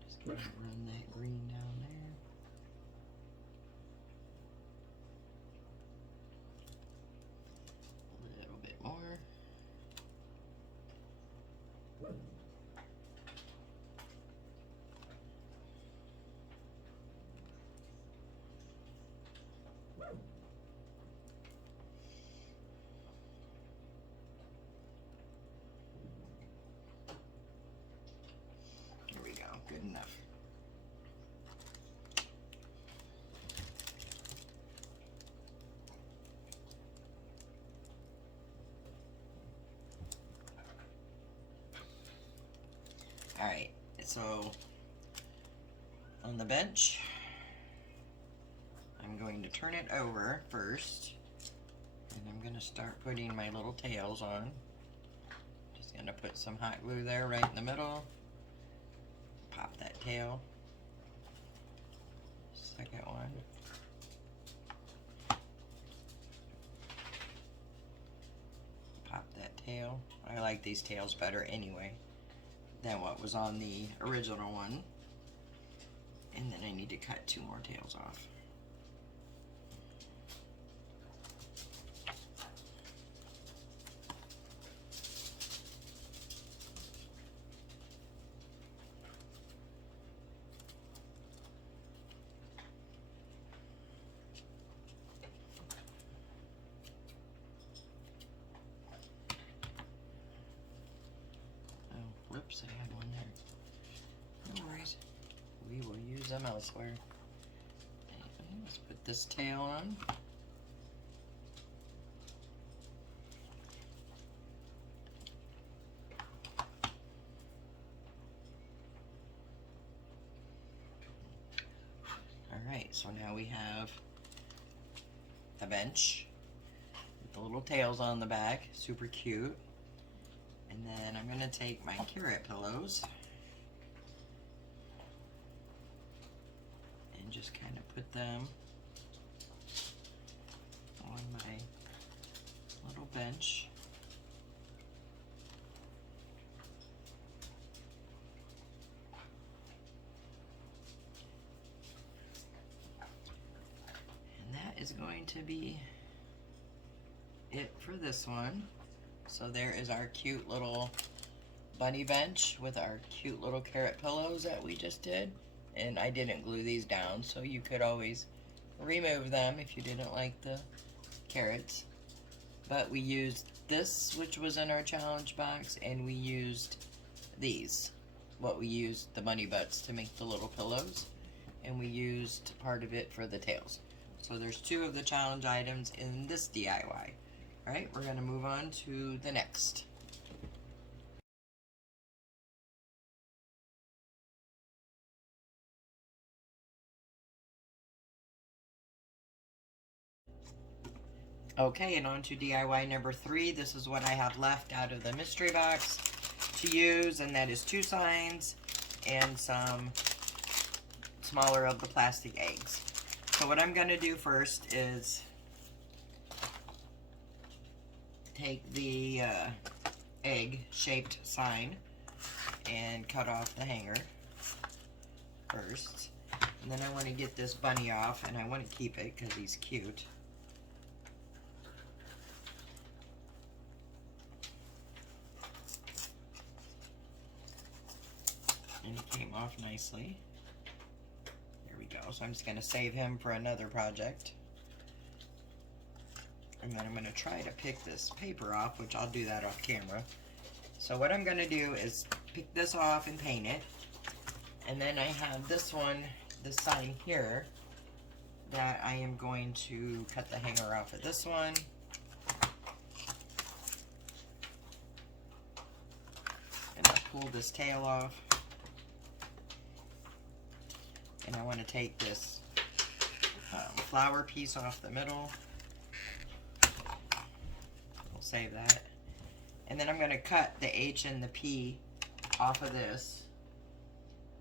Just gonna run that green down there. A little bit more. Here we go, good enough. Alright, so on the bench, I'm going to turn it over first, and I'm going to start putting my little tails on. Just going to put some hot glue there right in the middle. Pop that tail. Second one. Pop that tail. I like these tails better anyway than what was on the original one. And then I need to cut 2 more tails off. Oops, I had one there. No worries. We will use them elsewhere. And let's put this tail on. Alright, so now we have a bench with the little tails on the back, super cute. And then I'm going to take my carrot pillows and just kind of put them on my little bench. And that is going to be it for this one. So there is our cute little bunny bench with our cute little carrot pillows that we just did. And I didn't glue these down, so you could always remove them if you didn't like the carrots. But we used this, which was in our challenge box, and we used these. We used the bunny butts to make the little pillows, and we used part of it for the tails. So there's 2 of the challenge items in this DIY. Alright, we're going to move on to the next. Okay, and on to DIY number 3. This is what I have left out of the mystery box to use, and that is 2 signs and some smaller of the plastic eggs. So what I'm going to do first is take the egg-shaped sign and cut off the hanger first. And then I want to get this bunny off, and I want to keep it because he's cute. And he came off nicely. There we go. So I'm just going to save him for another project. And then I'm going to try to pick this paper off, which I'll do that off camera. So what I'm going to do is pick this off and paint it. And then I have this one, this sign here, that I am going to cut the hanger off of this one. And I'll pull this tail off. And I want to take this flower piece off the middle. We'll save that. And then I'm going to cut the H and the P off of this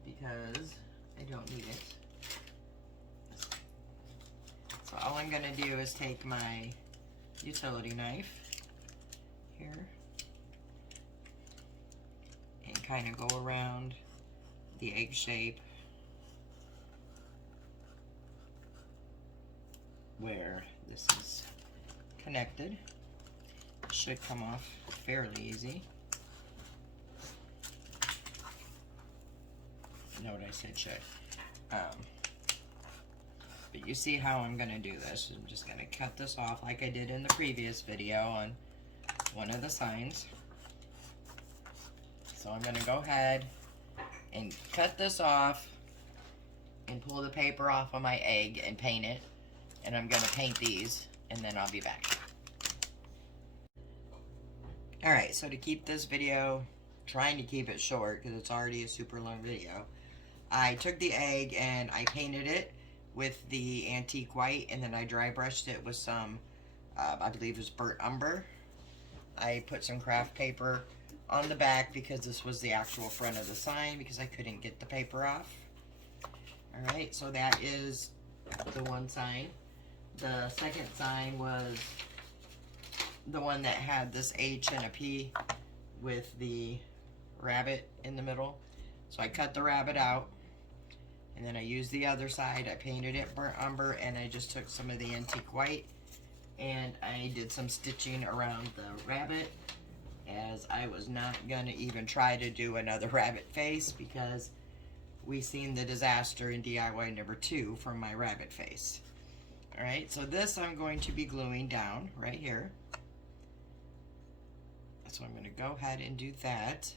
because I don't need it. So all I'm going to do is take my utility knife here and kind of go around the egg shape where this is connected. It should come off fairly easy. Know what I said should. But you see how I'm going to do this. I'm just going to cut this off like I did in the previous video on one of the signs. So I'm going to go ahead and cut this off and pull the paper off of my egg and paint it. And I'm going to paint these, and then I'll be back. Alright, so to keep this video, trying to keep it short, because it's already a super long video, I took the egg and I painted it with the antique white, and then I dry brushed it with some, I believe it was burnt umber. I put some craft paper on the back because this was the actual front of the sign because I couldn't get the paper off. Alright, so that is the one sign. The second sign was the one that had this H and a P with the rabbit in the middle. So I cut the rabbit out, and then I used the other side. I painted it burnt umber, and I just took some of the antique white and I did some stitching around the rabbit, as I was not going to even try to do another rabbit face because we seen the disaster in DIY number 2 from my rabbit face. Alright, so this I'm going to be gluing down right here. So I'm going to go ahead and do that.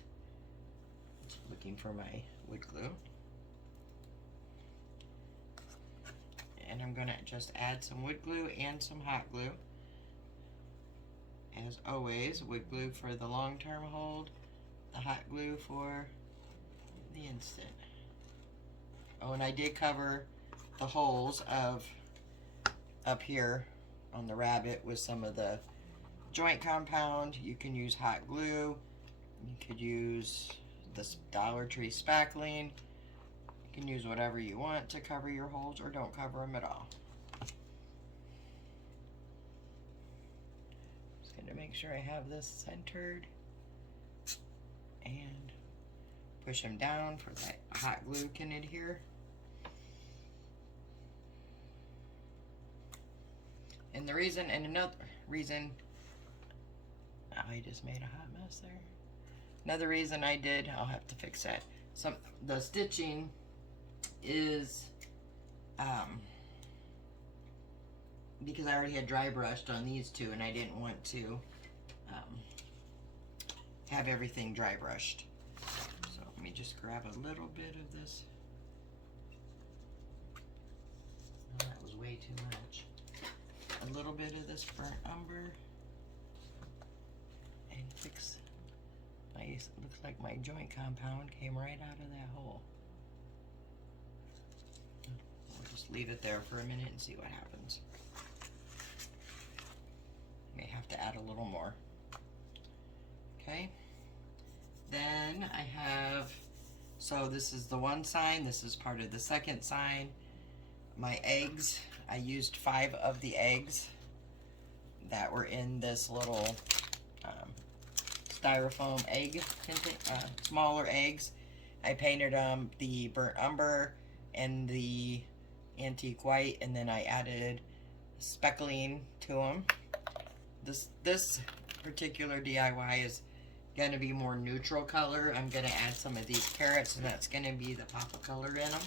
Looking for my wood glue. And I'm gonna just add some wood glue and some hot glue. As always, wood glue for the long-term hold, the hot glue for the instant. Oh, and I did cover the holes of up here on the rabbit with some of the joint compound. You can use hot glue. You could use this Dollar Tree spackling. You can use whatever you want to cover your holes, or don't cover them at all. Just going to make sure I have this centered and push them down for that hot glue can adhere. And the reason, and another reason, oh, I just made a hot mess there. Another reason I did, I'll have to fix that. The stitching is because I already had dry brushed on these two, and I didn't want to have everything dry brushed. So let me just grab a little bit of this. Oh, that was way too much. A little bit of this burnt umber and fix. Nice. Looks like my joint compound came right out of that hole. We'll just leave it there for a minute and see what happens. May have to add a little more. Okay. Then I have, so this is the one sign, this is part of the second sign. My eggs, I used 5 of the eggs that were in this little styrofoam egg, smaller eggs. I painted them the burnt umber and the antique white, and then I added speckling to them. This particular DIY is going to be more neutral color. I'm going to add some of these carrots, and that's going to be the pop of color in them.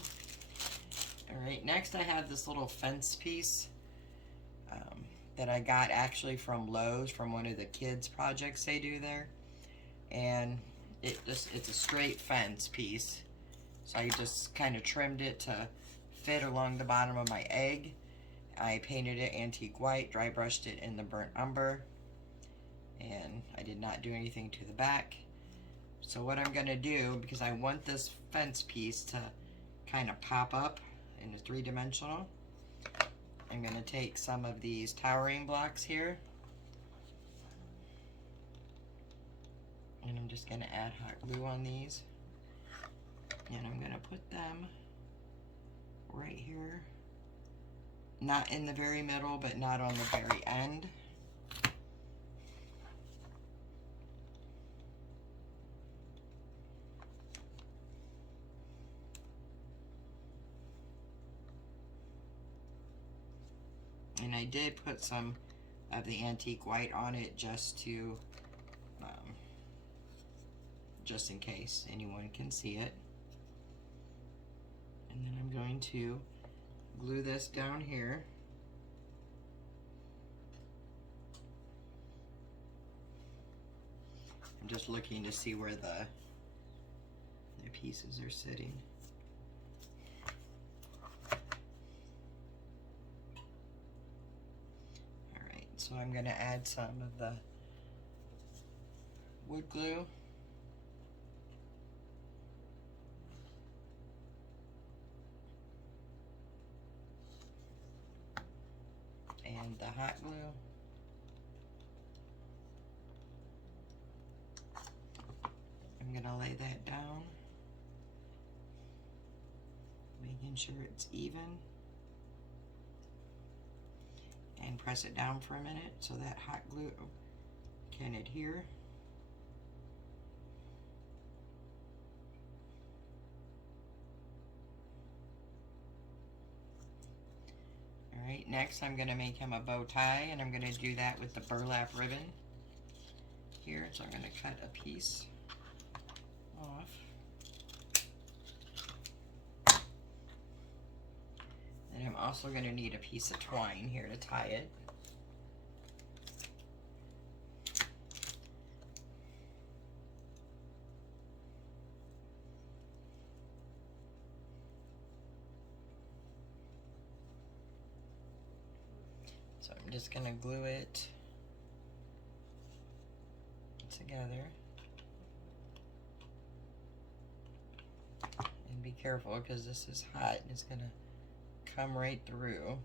Alright, next I have this little fence piece that I got actually from Lowe's, from one of the kids projects they do there. And it's a straight fence piece. So I just kind of trimmed it to fit along the bottom of my egg. I painted it antique white, dry brushed it in the burnt umber, and I did not do anything to the back. So what I'm going to do, because I want this fence piece to kind of pop up in a 3-dimensional, I'm going to take some of these towering blocks here, and I'm just going to add hot glue on these, and I'm going to put them right here, not in the very middle, but not on the very end. And I did put some of the antique white on it just to, just in case anyone can see it. And then I'm going to glue this down here. I'm just looking to see where the pieces are sitting. Alright, so I'm going to add some of the wood glue. And the hot glue. I'm going to lay that down, making sure it's even, and press it down for a minute so that hot glue can adhere. Alright, next I'm going to make him a bow tie, and I'm going to do that with the burlap ribbon here. So I'm going to cut a piece off. And I'm also going to need a piece of twine here to tie it. I'm just gonna glue it together. And be careful because this is hot and it's gonna come right through.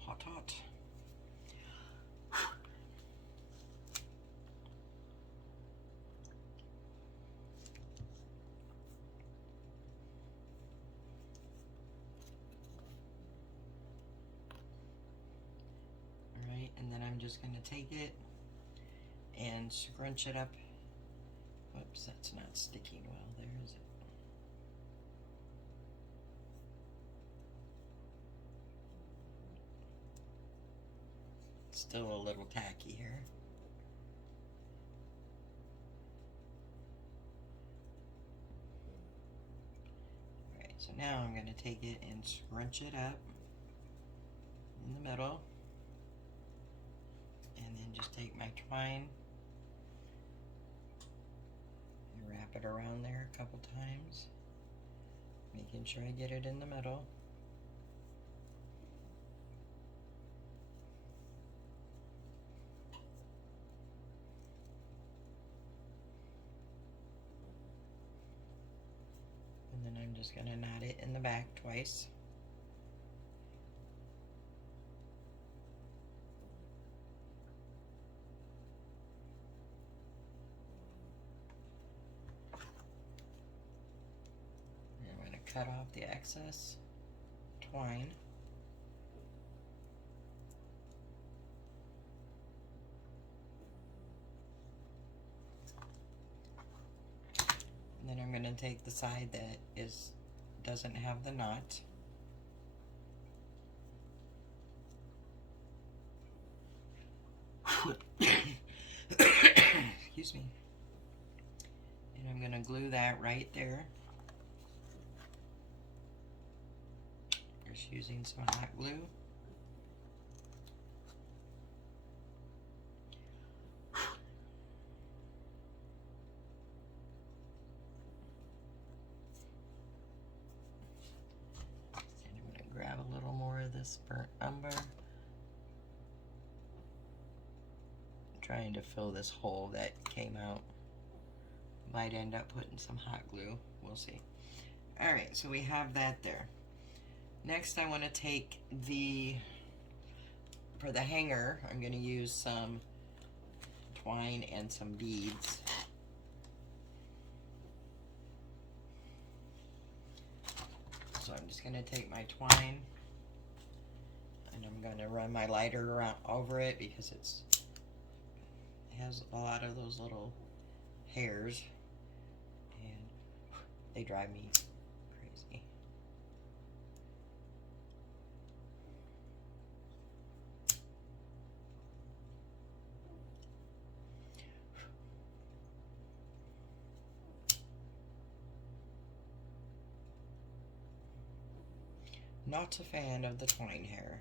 Hot, hot. Alright, and then I'm just going to take it and scrunch it up. Whoops, that's not sticking well there, is it? Still a little tacky here. Alright, so now I'm going to take it and scrunch it up in the middle. And then just take my twine and wrap it around there a couple times, making sure I get it in the middle. And then I'm just going to knot it in the back twice. And I'm going to cut off the excess twine. And then I'm going to take the side that doesn't have the knot. Excuse me. And I'm going to glue that right there. Just using some hot glue. Grab a little more of this burnt umber. I'm trying to fill this hole that came out. Might end up putting some hot glue. We'll see. Alright, so we have that there. Next I want to take for the hanger, I'm going to use some twine and some beads. So I'm just going to take my twine and I'm going to run my lighter around over it because it has a lot of those little hairs and they drive me crazy. Not a fan of the twine hair.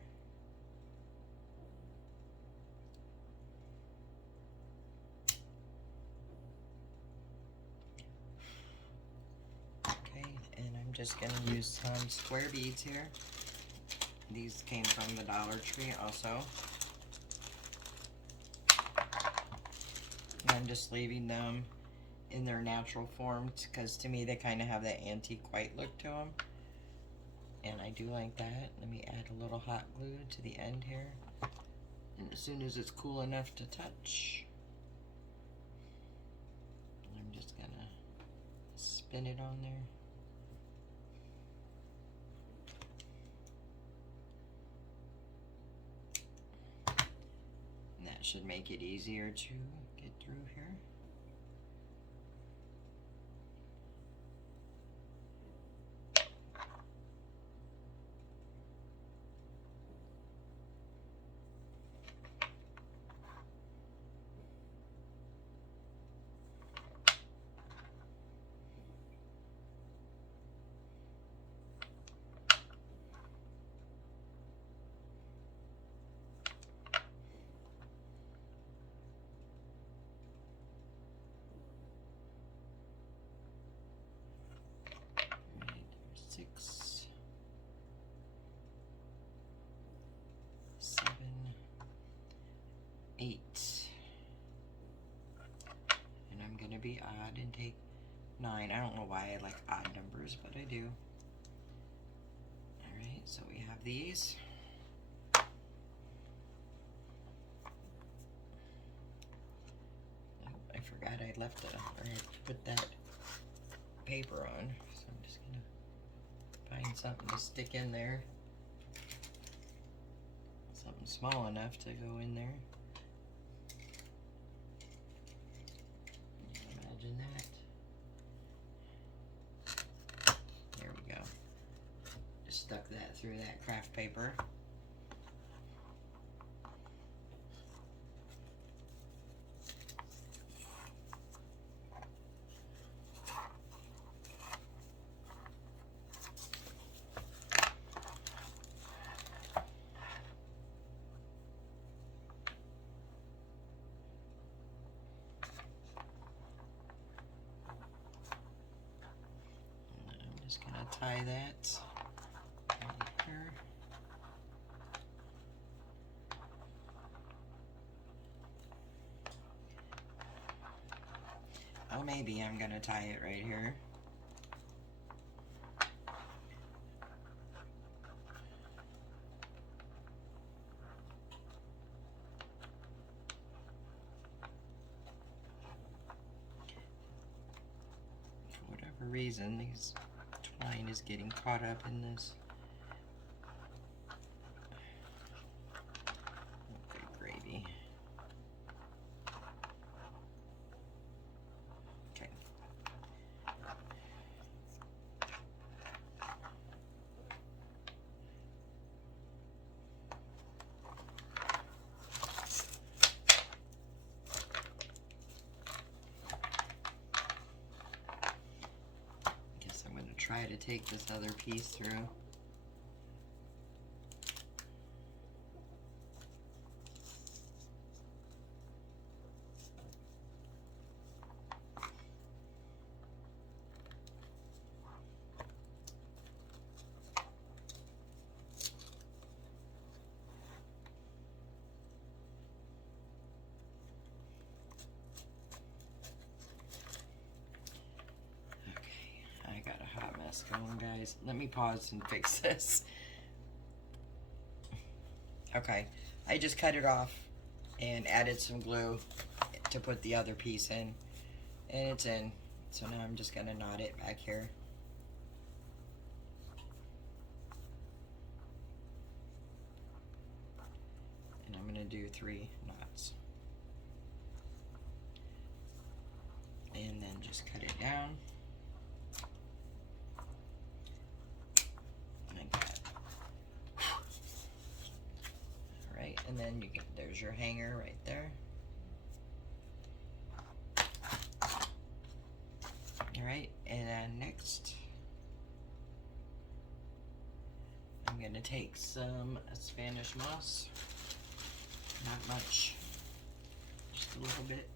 Okay, and I'm just going to use some square beads here. These came from the Dollar Tree also. And I'm just leaving them in their natural form because to me they kind of have that antique white look to them. And I do like that. Let me add a little hot glue to the end here. And as soon as it's cool enough to touch, I'm just gonna spin it on there. And that should make it easier to get through here. 8. And I'm gonna be odd and take 9. I don't know why I like odd numbers, but I do. Alright, so we have these. Oh, I forgot I left or I put that paper on. So I'm just gonna find something to stick in there. Something small enough to go in there. Imagine that. There we go. Just stuck that through that craft paper. Just gonna tie that right here. Oh, maybe I'm gonna tie it right here. For whatever reason, these twine is getting caught up in this. Okay, gravy. Okay. Guess I'm going to try to take this other piece through. Going, guys. Let me pause and fix this. Okay, I just cut it off and added some glue to put the other piece in, and it's in. So now I'm just gonna knot it back here. And I'm gonna do 3 knots. And then just cut it down. And then you get, there's your hanger right there. Alright, and then next I'm gonna take some Spanish moss. Not much, just a little bit.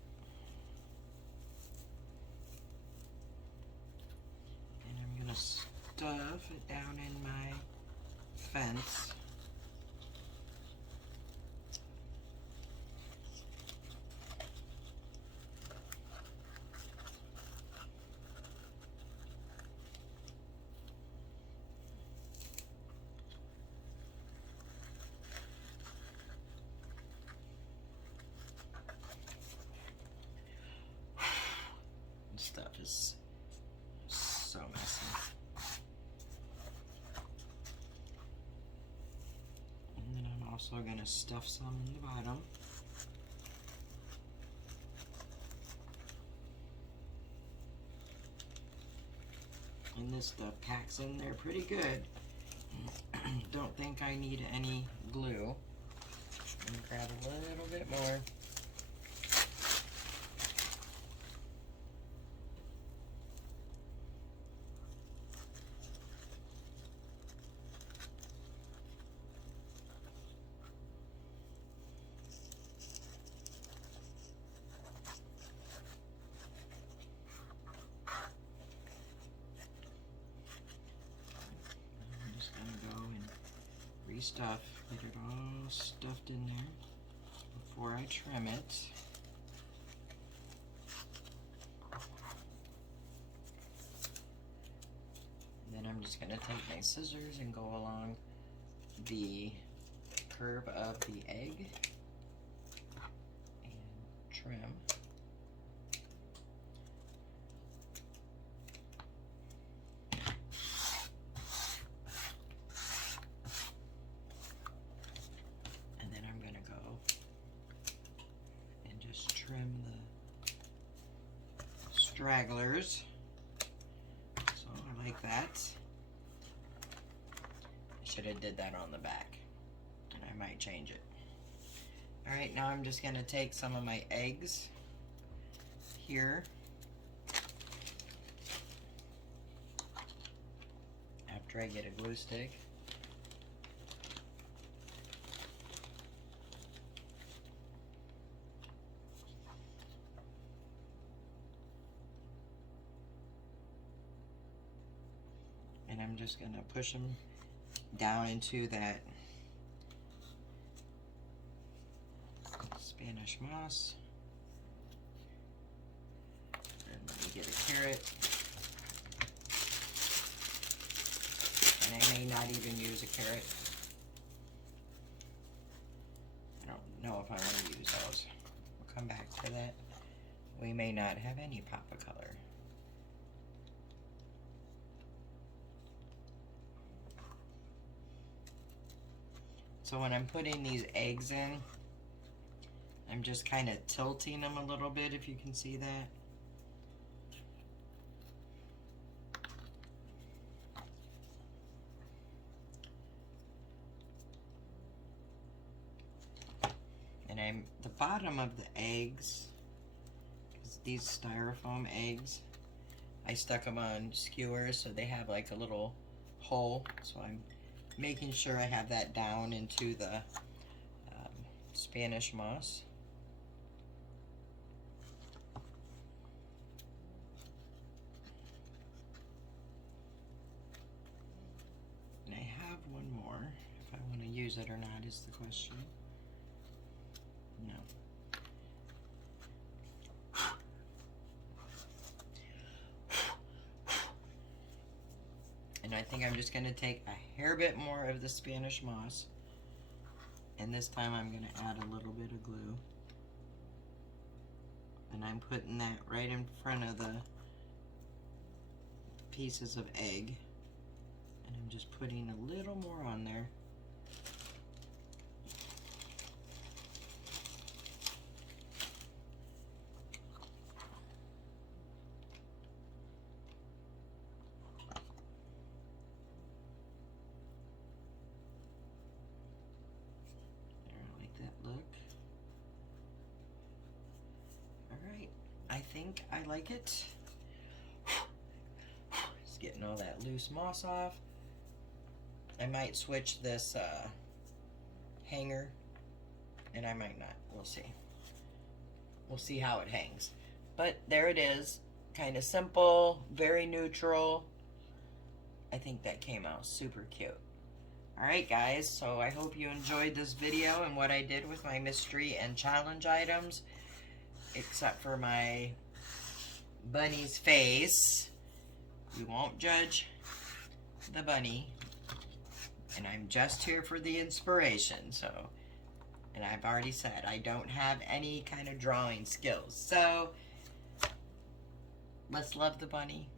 And I'm gonna stuff it down in my fence. Stuff is so messy. And then I'm also going to stuff some in the bottom. And this stuff packs in there pretty good. Don't think I need any glue. I'm going to grab a little bit more. Stuff, get it all stuffed in there before I trim it. And then I'm just going to take my scissors and go along the curve of the egg and trim. And then I'm going to go and just trim the stragglers. So I like that. I should have did that on the back. And I might change it. Alright, now I'm just going to take some of my eggs here. After I get a glue stick. And I'm just going to push them down into that Spanish moss. And let me get a carrot. And I may not even use a carrot. I don't know if I want to use those. We'll come back to that. We may not have any pop of color. So when I'm putting these eggs in, I'm just kind of tilting them a little bit, if you can see that. And the bottom of the eggs, because these styrofoam eggs, I stuck them on skewers so they have like a little hole. So I'm making sure I have that down into the Spanish moss. And I have one more. If I want to use it or not is the question. No. And I think I'm just going to take a hair bit more of the Spanish moss. And this time I'm going to add a little bit of glue. And I'm putting that right in front of the pieces of egg. And I'm just putting a little more on there. I think I like it. Just getting all that loose moss off. I might switch this hanger, and I might not. We'll see. We'll see how it hangs. But there it is. Kind of simple, very neutral. I think that came out super cute. Alright guys, so I hope you enjoyed this video and what I did with my mystery and challenge items. Except for my bunny's face. We won't judge the bunny. And I'm just here for the inspiration, so. And I've already said I don't have any kind of drawing skills. So, let's love the bunny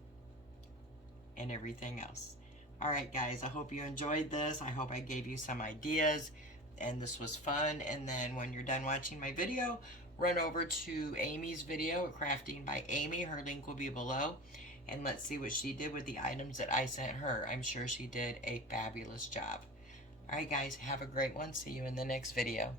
and everything else. Alright guys, I hope you enjoyed this. I hope I gave you some ideas and this was fun. And then when you're done watching my video, run over to Amy's video, Crafting by Amy. Her link will be below. And let's see what she did with the items that I sent her. I'm sure she did a fabulous job. Alright guys, have a great one. See you in the next video.